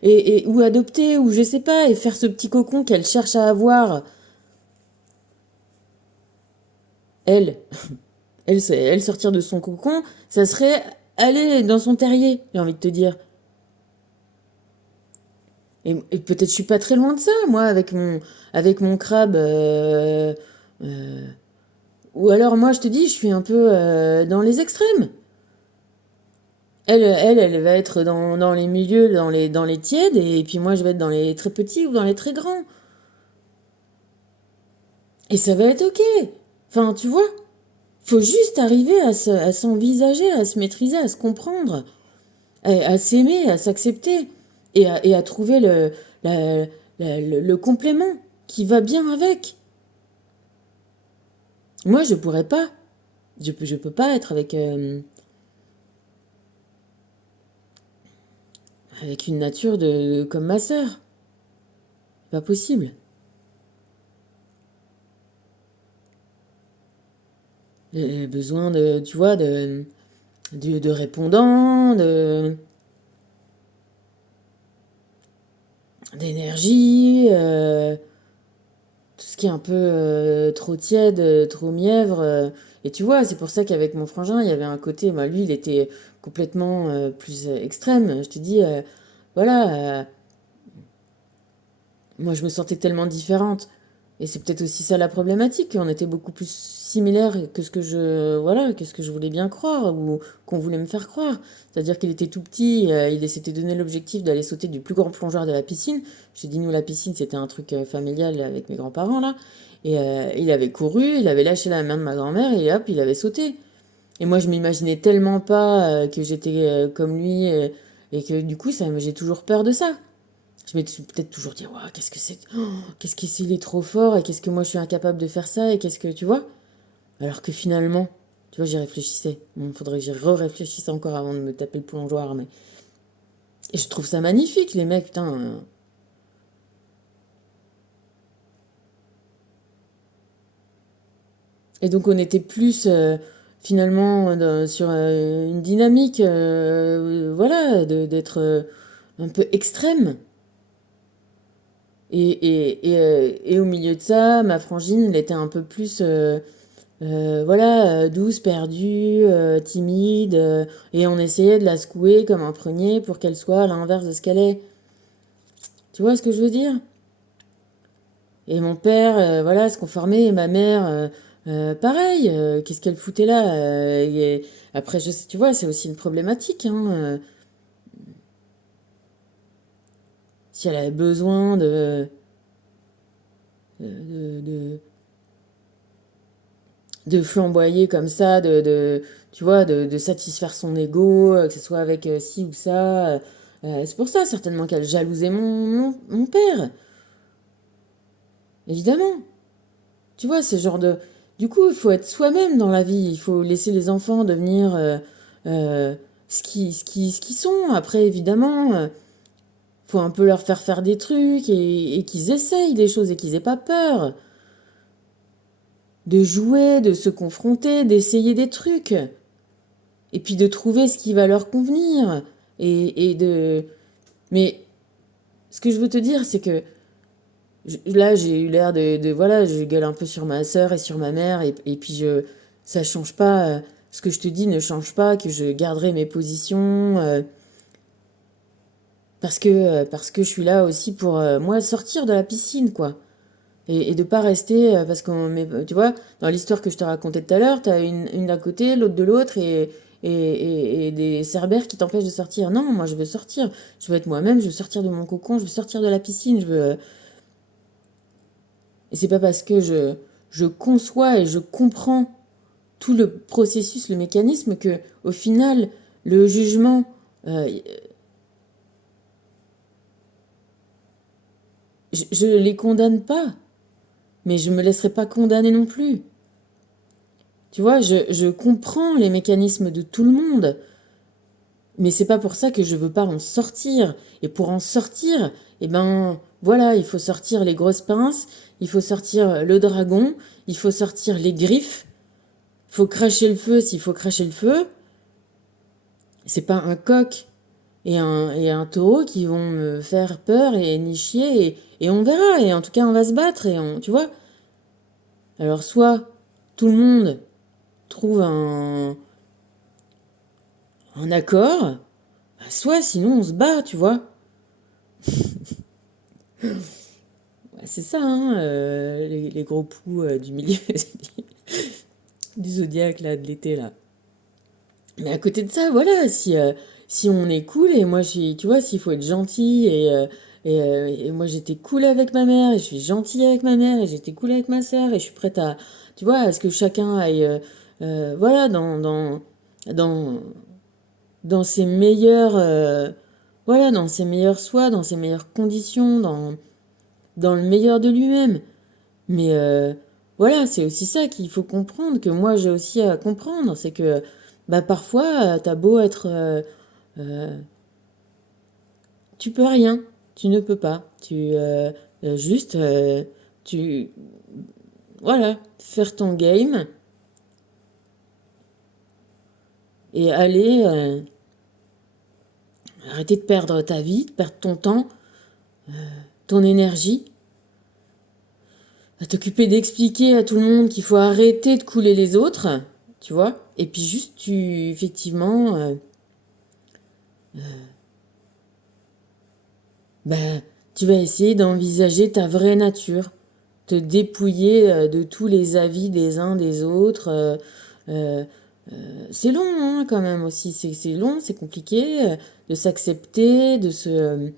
ou adopter, ou je sais pas, et faire ce petit cocon qu'elle cherche à avoir. Elle, elle sortir de son cocon, ça serait aller dans son terrier, j'ai envie de te dire. Et peut-être je suis pas très loin de ça, moi, avec mon crabe. Euh, ou alors moi, je te dis, je suis un peu dans les extrêmes. Elle va être dans les milieux, dans les tièdes, et puis moi, je vais être dans les très petits ou dans les très grands. Et ça va être ok. Enfin, tu vois, faut juste arriver à s'envisager, à se maîtriser, à se comprendre, à s'aimer, à s'accepter, et à trouver la- le complément qui va bien avec. Moi, je pourrais pas. Je peux pas être avec une nature comme ma sœur. Pas possible. J'ai besoin tu vois, de répondants, d'énergie, tout ce qui est un peu trop tiède, trop mièvre. Et tu vois, c'est pour ça qu'avec mon frangin, il y avait un côté, bah, lui, il était complètement plus extrême. Je te dis, voilà, moi, je me sentais tellement différente. Et c'est peut-être aussi ça la problématique, qu'on était beaucoup plus similaires que que ce que je voulais bien croire ou qu'on voulait me faire croire. C'est-à-dire qu'il était tout petit, il s'était donné l'objectif d'aller sauter du plus grand plongeoir de la piscine. Je t'ai dit, nous, la piscine, c'était un truc familial avec mes grands-parents, là. Et il avait couru, il avait lâché la main de ma grand-mère et hop, il avait sauté. Et moi, je m'imaginais tellement pas que j'étais comme lui et que du coup, j'ai toujours peur de ça. Je m'étais peut-être toujours dit, ouah, qu'est-ce que c'est, oh, qu'est-ce qu'il s'il est trop fort et qu'est-ce que moi je suis incapable de faire ça et qu'est-ce que, tu vois. Alors que finalement, tu vois, j'y réfléchissais. Il faudrait que j'y réfléchisse encore avant de me taper le plongeoir. Mais... Et je trouve ça magnifique, les mecs, putain. Et donc on était plus, finalement sur une dynamique, voilà, d'être un peu extrême. Et au milieu de ça, ma frangine, elle était un peu plus, voilà, douce, perdue, timide, et on essayait de la secouer comme un prunier pour qu'elle soit à l'inverse de ce qu'elle est. Tu vois ce que je veux dire? Et mon père, voilà, se conformait, et ma mère, pareil, qu'est-ce qu'elle foutait là? Après, je sais, tu vois, c'est aussi une problématique, hein, si elle avait besoin de, de flamboyer comme ça, tu vois, de satisfaire son ego, que ce soit avec ci ou ça. C'est pour ça certainement qu'elle jalousait mon père, évidemment. Tu vois, c'est genre de... Du coup, il faut être soi-même dans la vie, il faut laisser les enfants devenir euh, ce qu'ils sont. Après, évidemment, faut un peu leur faire des trucs et qu'ils essayent des choses et qu'ils aient pas peur de jouer, de se confronter, d'essayer des trucs. Et puis de trouver ce qui va leur convenir. Et de... Mais ce que je veux te dire, c'est que là, j'ai eu l'air voilà, je gueule un peu sur ma sœur et sur ma mère, et puis ça change pas, ce que je te dis ne change pas, que je garderai mes positions, parce que je suis là aussi pour, moi, sortir de la piscine, quoi. Et de pas rester, parce qu'on tu vois, dans l'histoire que je te racontais tout à l'heure, t'as une d'un côté, l'autre de l'autre, et des cerbères qui t'empêchent de sortir. Non, moi je veux sortir, je veux être moi-même, je veux sortir de mon cocon, je veux sortir de la piscine, je veux... Et c'est pas parce que je conçois et je comprends tout le processus, le mécanisme, que au final, le jugement, euh, je les condamne pas, mais je me laisserai pas condamner non plus. Tu vois, je comprends les mécanismes de tout le monde, mais c'est pas pour ça que je veux pas en sortir. Et pour en sortir, eh ben, voilà, il faut sortir les grosses pinces, il faut sortir le dragon, il faut sortir les griffes, il faut cracher le feu s'il faut cracher le feu. C'est pas un coq et un taureau qui vont me faire peur et ni chier, et on verra. Et en tout cas, on va se battre, tu vois. Alors, soit tout le monde trouve un accord, soit sinon on se bat, tu vois. Ouais, c'est ça, hein, les gros poux du milieu du zodiaque, là, de l'été, là. Mais à côté de ça, voilà, si on est cool, et moi, tu vois, s'il faut être gentil, et moi, j'étais cool avec ma mère, et je suis gentille avec ma mère, et j'étais cool avec ma sœur, et je suis prête à, tu vois, à ce que chacun aille, voilà, dans, dans ses meilleurs, voilà, dans ses meilleurs soins, dans ses meilleures conditions, dans le meilleur de lui-même. Mais voilà, c'est aussi ça qu'il faut comprendre, que moi j'ai aussi à comprendre, c'est que bah, parfois, t'as beau être... euh, tu peux rien, tu ne peux pas. Juste, tu... Voilà, faire ton game et aller... arrêter de perdre ta vie, de perdre ton temps, ton énergie, à t'occuper d'expliquer à tout le monde qu'il faut arrêter de couler les autres, tu vois. Et puis juste, effectivement... bah, tu vas essayer d'envisager ta vraie nature, te dépouiller de tous les avis des uns des autres. Euh, c'est long, hein, quand même aussi, c'est long, c'est compliqué de s'accepter, de se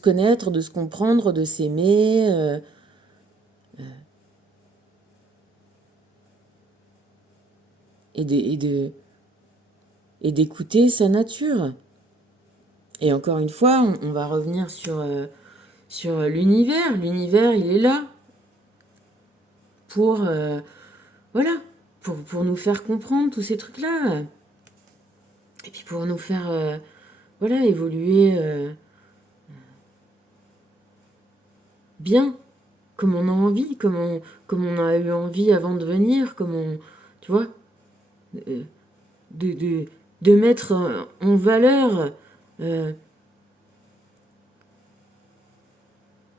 connaître, de se comprendre, de s'aimer, et de, et de, et d'écouter sa nature. Et encore une fois, on va revenir sur l'univers. L'univers, il est là pour, voilà, pour nous faire comprendre tous ces trucs-là. Et puis pour nous faire, voilà, évoluer bien, comme on a envie, comme on a eu envie avant de venir, tu vois. euh, de, de, de mettre en valeur euh,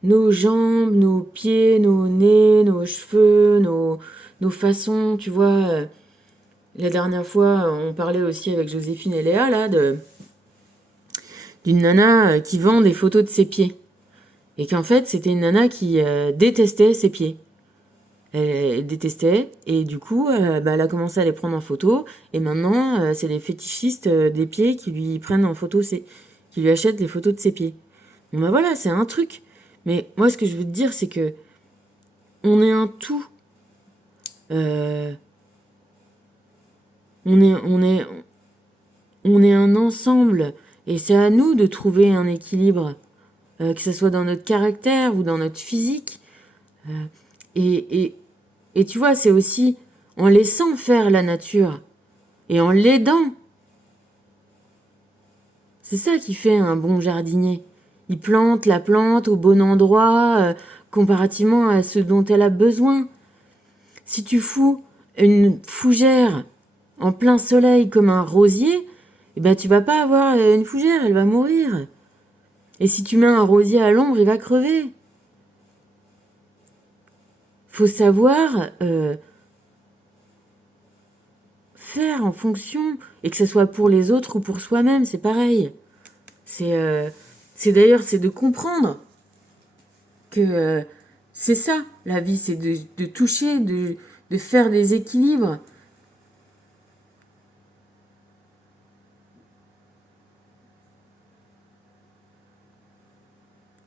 nos jambes, nos pieds, nos nez, nos cheveux, nos façons, tu vois. La dernière fois, on parlait aussi avec Joséphine et Léa, là, d'une nana qui vend des photos de ses pieds. Et qu'en fait, c'était une nana qui détestait ses pieds. Elle détestait, et du coup, elle a commencé à les prendre en photo, et maintenant, c'est les fétichistes des pieds qui lui prennent en photo, qui lui achètent les photos de ses pieds. Bon, bah voilà, c'est un truc. Mais moi, ce que je veux te dire, c'est que on est un tout. Euh, on est, on est, on est un ensemble, et c'est à nous de trouver un équilibre, que ce soit dans notre caractère ou dans notre physique. Euh, et, et, et tu vois, c'est aussi en laissant faire la nature et en l'aidant. C'est ça qui fait un bon jardinier. Il plante la plante au bon endroit, comparativement à ce dont elle a besoin. Si tu fous une fougère en plein soleil comme un rosier, eh ben tu vas pas avoir une fougère, elle va mourir. Et si tu mets un rosier à l'ombre, il va crever. Faut savoir faire en fonction, et que ce soit pour les autres ou pour soi-même, c'est pareil. C'est d'ailleurs, c'est de comprendre que c'est ça, la vie, c'est de toucher, de faire des équilibres.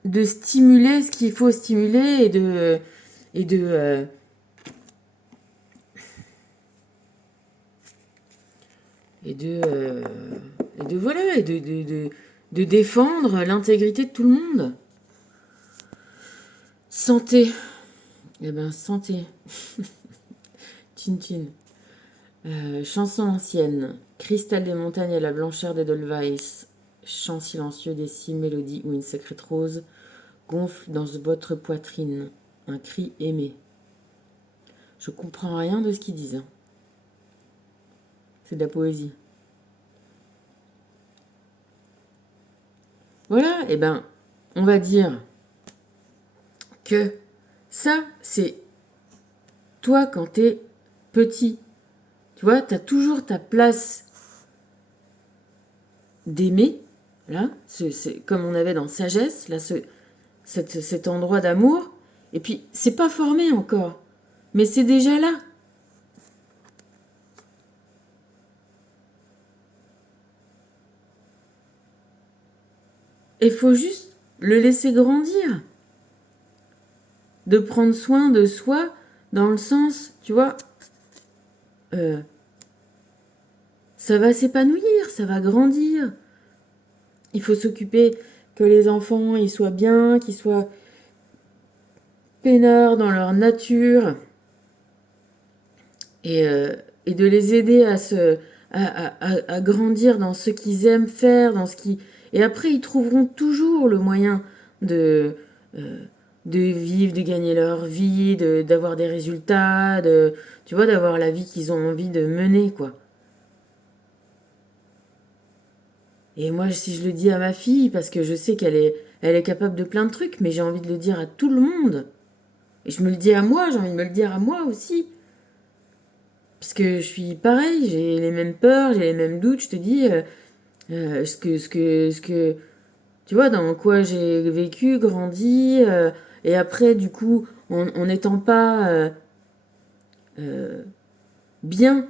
De stimuler ce qu'il faut stimuler et de, euh, et de, euh, et de voilà, et de défendre l'intégrité de tout le monde. Santé. Eh ben, santé. Chin chin. Chanson ancienne. Cristal des montagnes et la blancheur des Dolvaïs. Chant silencieux des six mélodies où une secrète rose gonfle dans votre poitrine. Un cri aimé. Je comprends rien de ce qu'ils disent. Hein. C'est de la poésie. Voilà, et ben, on va dire que ça, c'est toi quand t'es petit. Tu vois, t'as toujours ta place d'aimer, là, c'est comme on avait dans Sagesse, là, cet endroit d'amour. Et puis, c'est pas formé encore, mais c'est déjà là. Il faut juste le laisser grandir, de prendre soin de soi dans le sens, tu vois, euh, ça va s'épanouir, ça va grandir. Il faut s'occuper que les enfants ils soient bien, qu'ils soient peinards dans leur nature et, euh, et de les aider à grandir dans ce qu'ils aiment faire, dans ce qui et après ils trouveront toujours le moyen de euh, de vivre, de gagner leur vie, d'avoir des résultats, tu vois, d'avoir la vie qu'ils ont envie de mener quoi. Et moi, si je le dis à ma fille, parce que je sais elle est capable de plein de trucs, mais j'ai envie de le dire à tout le monde. Et je me le dis à moi, j'ai envie de me le dire à moi aussi. Parce que je suis pareil, j'ai les mêmes peurs, j'ai les mêmes doutes, je te dis, ce que, tu vois, dans quoi j'ai vécu, grandi, et après, du coup, en n'étant pas euh, bien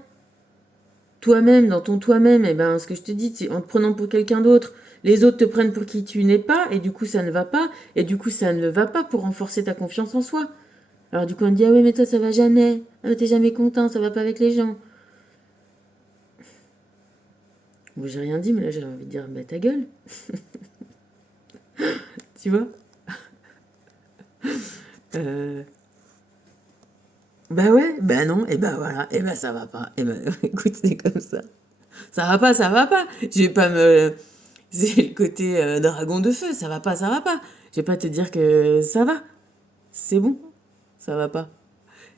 toi-même, dans ton toi-même, et ben, ce que je te dis, c'est en te prenant pour quelqu'un d'autre, les autres te prennent pour qui tu n'es pas, et du coup, ça ne va pas, et du coup, ça ne va pas pour renforcer ta confiance en soi. Alors, du coup, on te dit, ah ouais, mais toi, ça va jamais, ah, t'es jamais content, ça va pas avec les gens. Bon, j'ai rien dit, mais là, j'ai envie de dire, bah, ta gueule, tu vois. Euh, Bah ouais, bah non, et bah voilà, et bah ça va pas, et bah écoute, c'est comme ça. Ça va pas, ça va pas. Je vais pas me. C'est le côté dragon de feu, ça va pas, ça va pas. Je vais pas te dire que ça va. C'est bon, ça va pas.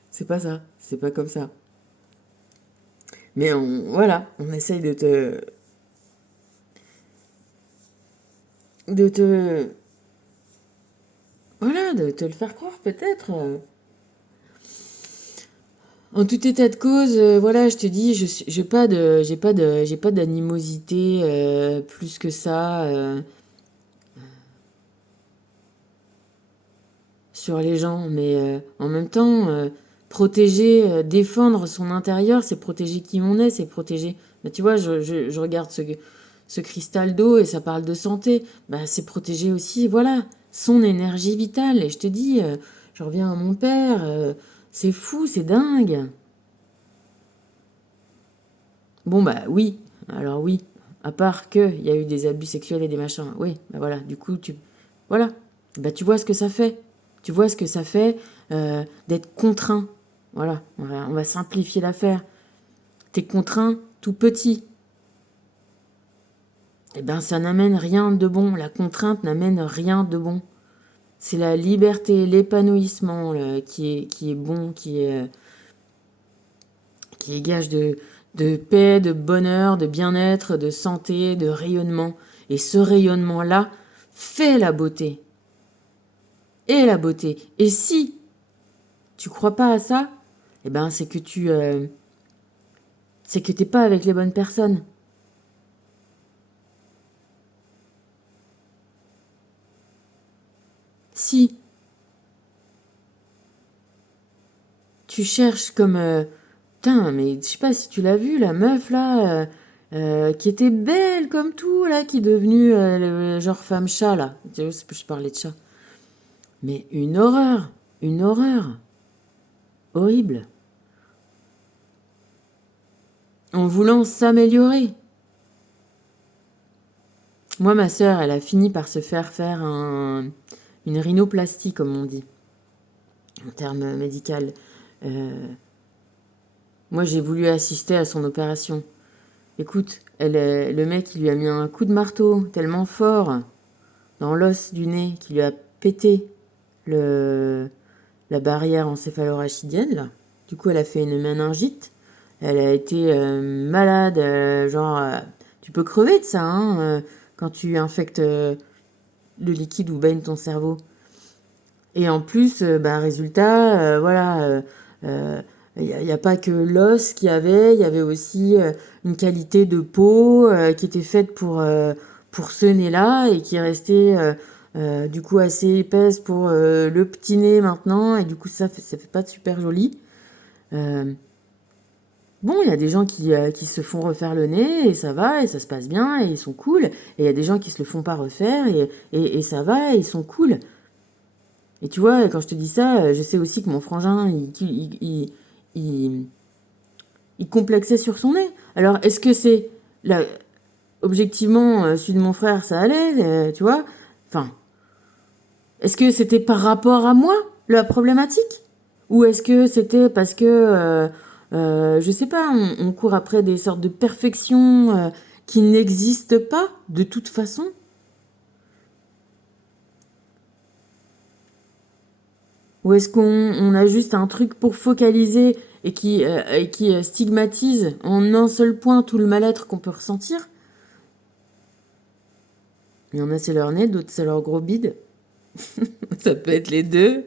C'est pas ça, c'est pas comme ça. Mais voilà, on essaye de te, voilà, de te le faire croire peut-être. En tout état de cause, voilà, je te dis, j'ai pas d'animosité plus que ça sur les gens, mais en même temps, protéger, défendre son intérieur, c'est protéger qui on est, c'est protéger. Bah, tu vois, je regarde ce cristal d'eau et ça parle de santé. Bah, c'est protéger aussi, voilà, son énergie vitale. Et je te dis, je reviens à mon père, c'est fou, c'est dingue. Bon, bah oui, alors oui, à part qu'il y a eu des abus sexuels et des machins, oui, bah voilà, du coup, voilà, bah tu vois ce que ça fait. Tu vois ce que ça fait d'être contraint. Voilà, on va simplifier l'affaire. T'es contraint tout petit. Eh ben, ça n'amène rien de bon. La contrainte n'amène rien de bon. C'est la liberté, l'épanouissement qui est bon, qui est gage de paix, de bonheur, de bien-être, de santé, de rayonnement. Et ce rayonnement-là fait la beauté. Et la beauté. Et si tu crois pas à ça, eh ben c'est que t'es pas avec les bonnes personnes. Si tu cherches comme putain, mais je sais pas si tu l'as vu, la meuf là, qui était belle comme tout, là, qui est devenue le genre femme chat, là. Tu sais, je parlais de chat. Mais une horreur, horrible. En voulant s'améliorer. Moi, ma sœur, elle a fini par se faire une rhinoplastie, comme on dit, en termes médical. Euh, Moi, j'ai voulu assister à son opération. Écoute, le mec, il lui a mis un coup de marteau tellement fort dans l'os du nez qui lui a pété le, la barrière encéphalo-rachidienne, là. Du coup, elle a fait une méningite. Elle a été malade, tu peux crever de ça, hein, quand tu infectes le liquide où baigne ton cerveau. Et en plus, bah, résultat, voilà, il n'y a pas que l'os qu'il y avait aussi une qualité de peau qui était faite pour ce nez-là et qui est restée du coup assez épaisse pour le petit nez maintenant. Et du coup, ça fait pas de super joli. Euh, bon, il y a des gens qui se font refaire le nez et ça va et ça se passe bien et ils sont cool. Et il y a des gens qui se le font pas refaire et ça va et ils sont cool. Et tu vois, quand je te dis ça, je sais aussi que mon frangin, il, il complexait sur son nez. Alors, est-ce que c'est... Là, objectivement, celui de mon frère, ça allait, tu vois? Enfin, est-ce que c'était par rapport à moi, la problématique? Ou est-ce que c'était parce que, je sais pas, on court après des sortes de perfections qui n'existent pas de toute façon? Ou est-ce qu'on a juste un truc pour focaliser et qui stigmatise en un seul point tout le mal-être qu'on peut ressentir? Il y en a, c'est leur nez, d'autres, c'est leur gros bide. Ça peut être les deux.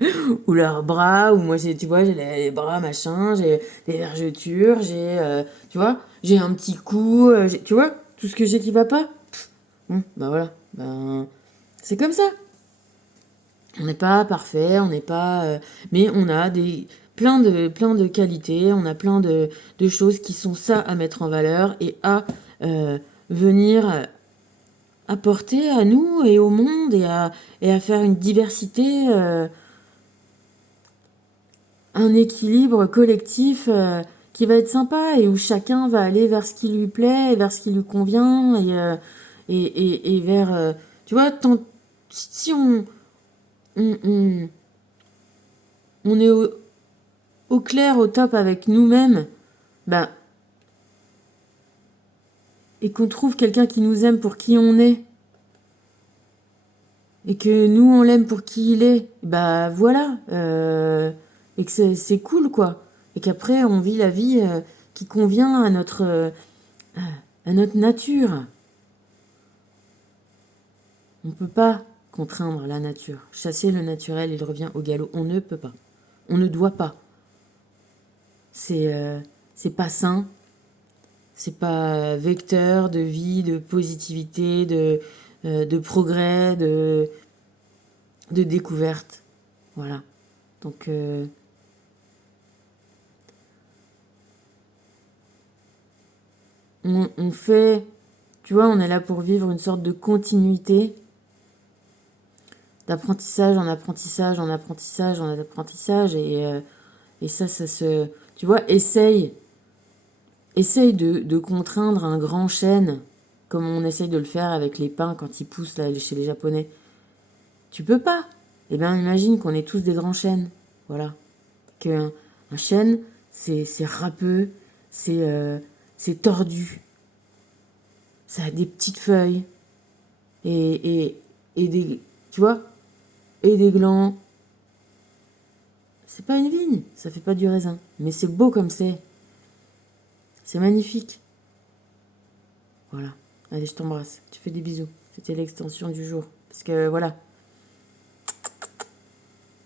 Ou leurs bras, ou moi, tu vois, j'ai les bras, machin, j'ai les vergetures, tu vois, j'ai un petit cou, tu vois, tout ce que j'ai qui va pas. Bon, bah voilà, ben, c'est comme ça. On n'est pas parfait, on n'est pas, mais on a plein de qualités, on a de choses qui sont ça à mettre en valeur et à venir apporter à nous et au monde et à faire une diversité, un équilibre collectif qui va être sympa et où chacun va aller vers ce qui lui plaît et vers ce qui lui convient et vers, tu vois, si on, on est au clair, au top avec nous-mêmes, bah, et qu'on trouve quelqu'un qui nous aime pour qui on est, et que nous on l'aime pour qui il est, bah voilà, et que c'est cool quoi. Et qu'après on vit la vie qui convient à notre nature. On ne peut pas contraindre la nature. Chasser le naturel, il revient au galop. On ne peut pas. On ne doit pas. C'est pas sain. C'est pas vecteur de vie, de positivité, de progrès, de découverte. Voilà. Donc, on fait, tu vois, on est là pour vivre une sorte de continuité d'apprentissage en apprentissage, en apprentissage, en apprentissage. Et ça se... Tu vois, essaye de contraindre un grand chêne, comme on essaye de le faire avec les pins quand ils poussent là, chez les Japonais. Tu peux pas. Eh bien, imagine qu'on est tous des grands chênes. Voilà. Qu'un chêne, c'est râpeux, c'est tordu. Ça a des petites feuilles. Et des... Tu vois, et des glands. C'est pas une vigne, ça fait pas du raisin. Mais c'est beau comme c'est. C'est magnifique. Voilà. Allez, je t'embrasse. Tu fais des bisous. C'était l'extension du jour. Parce que voilà,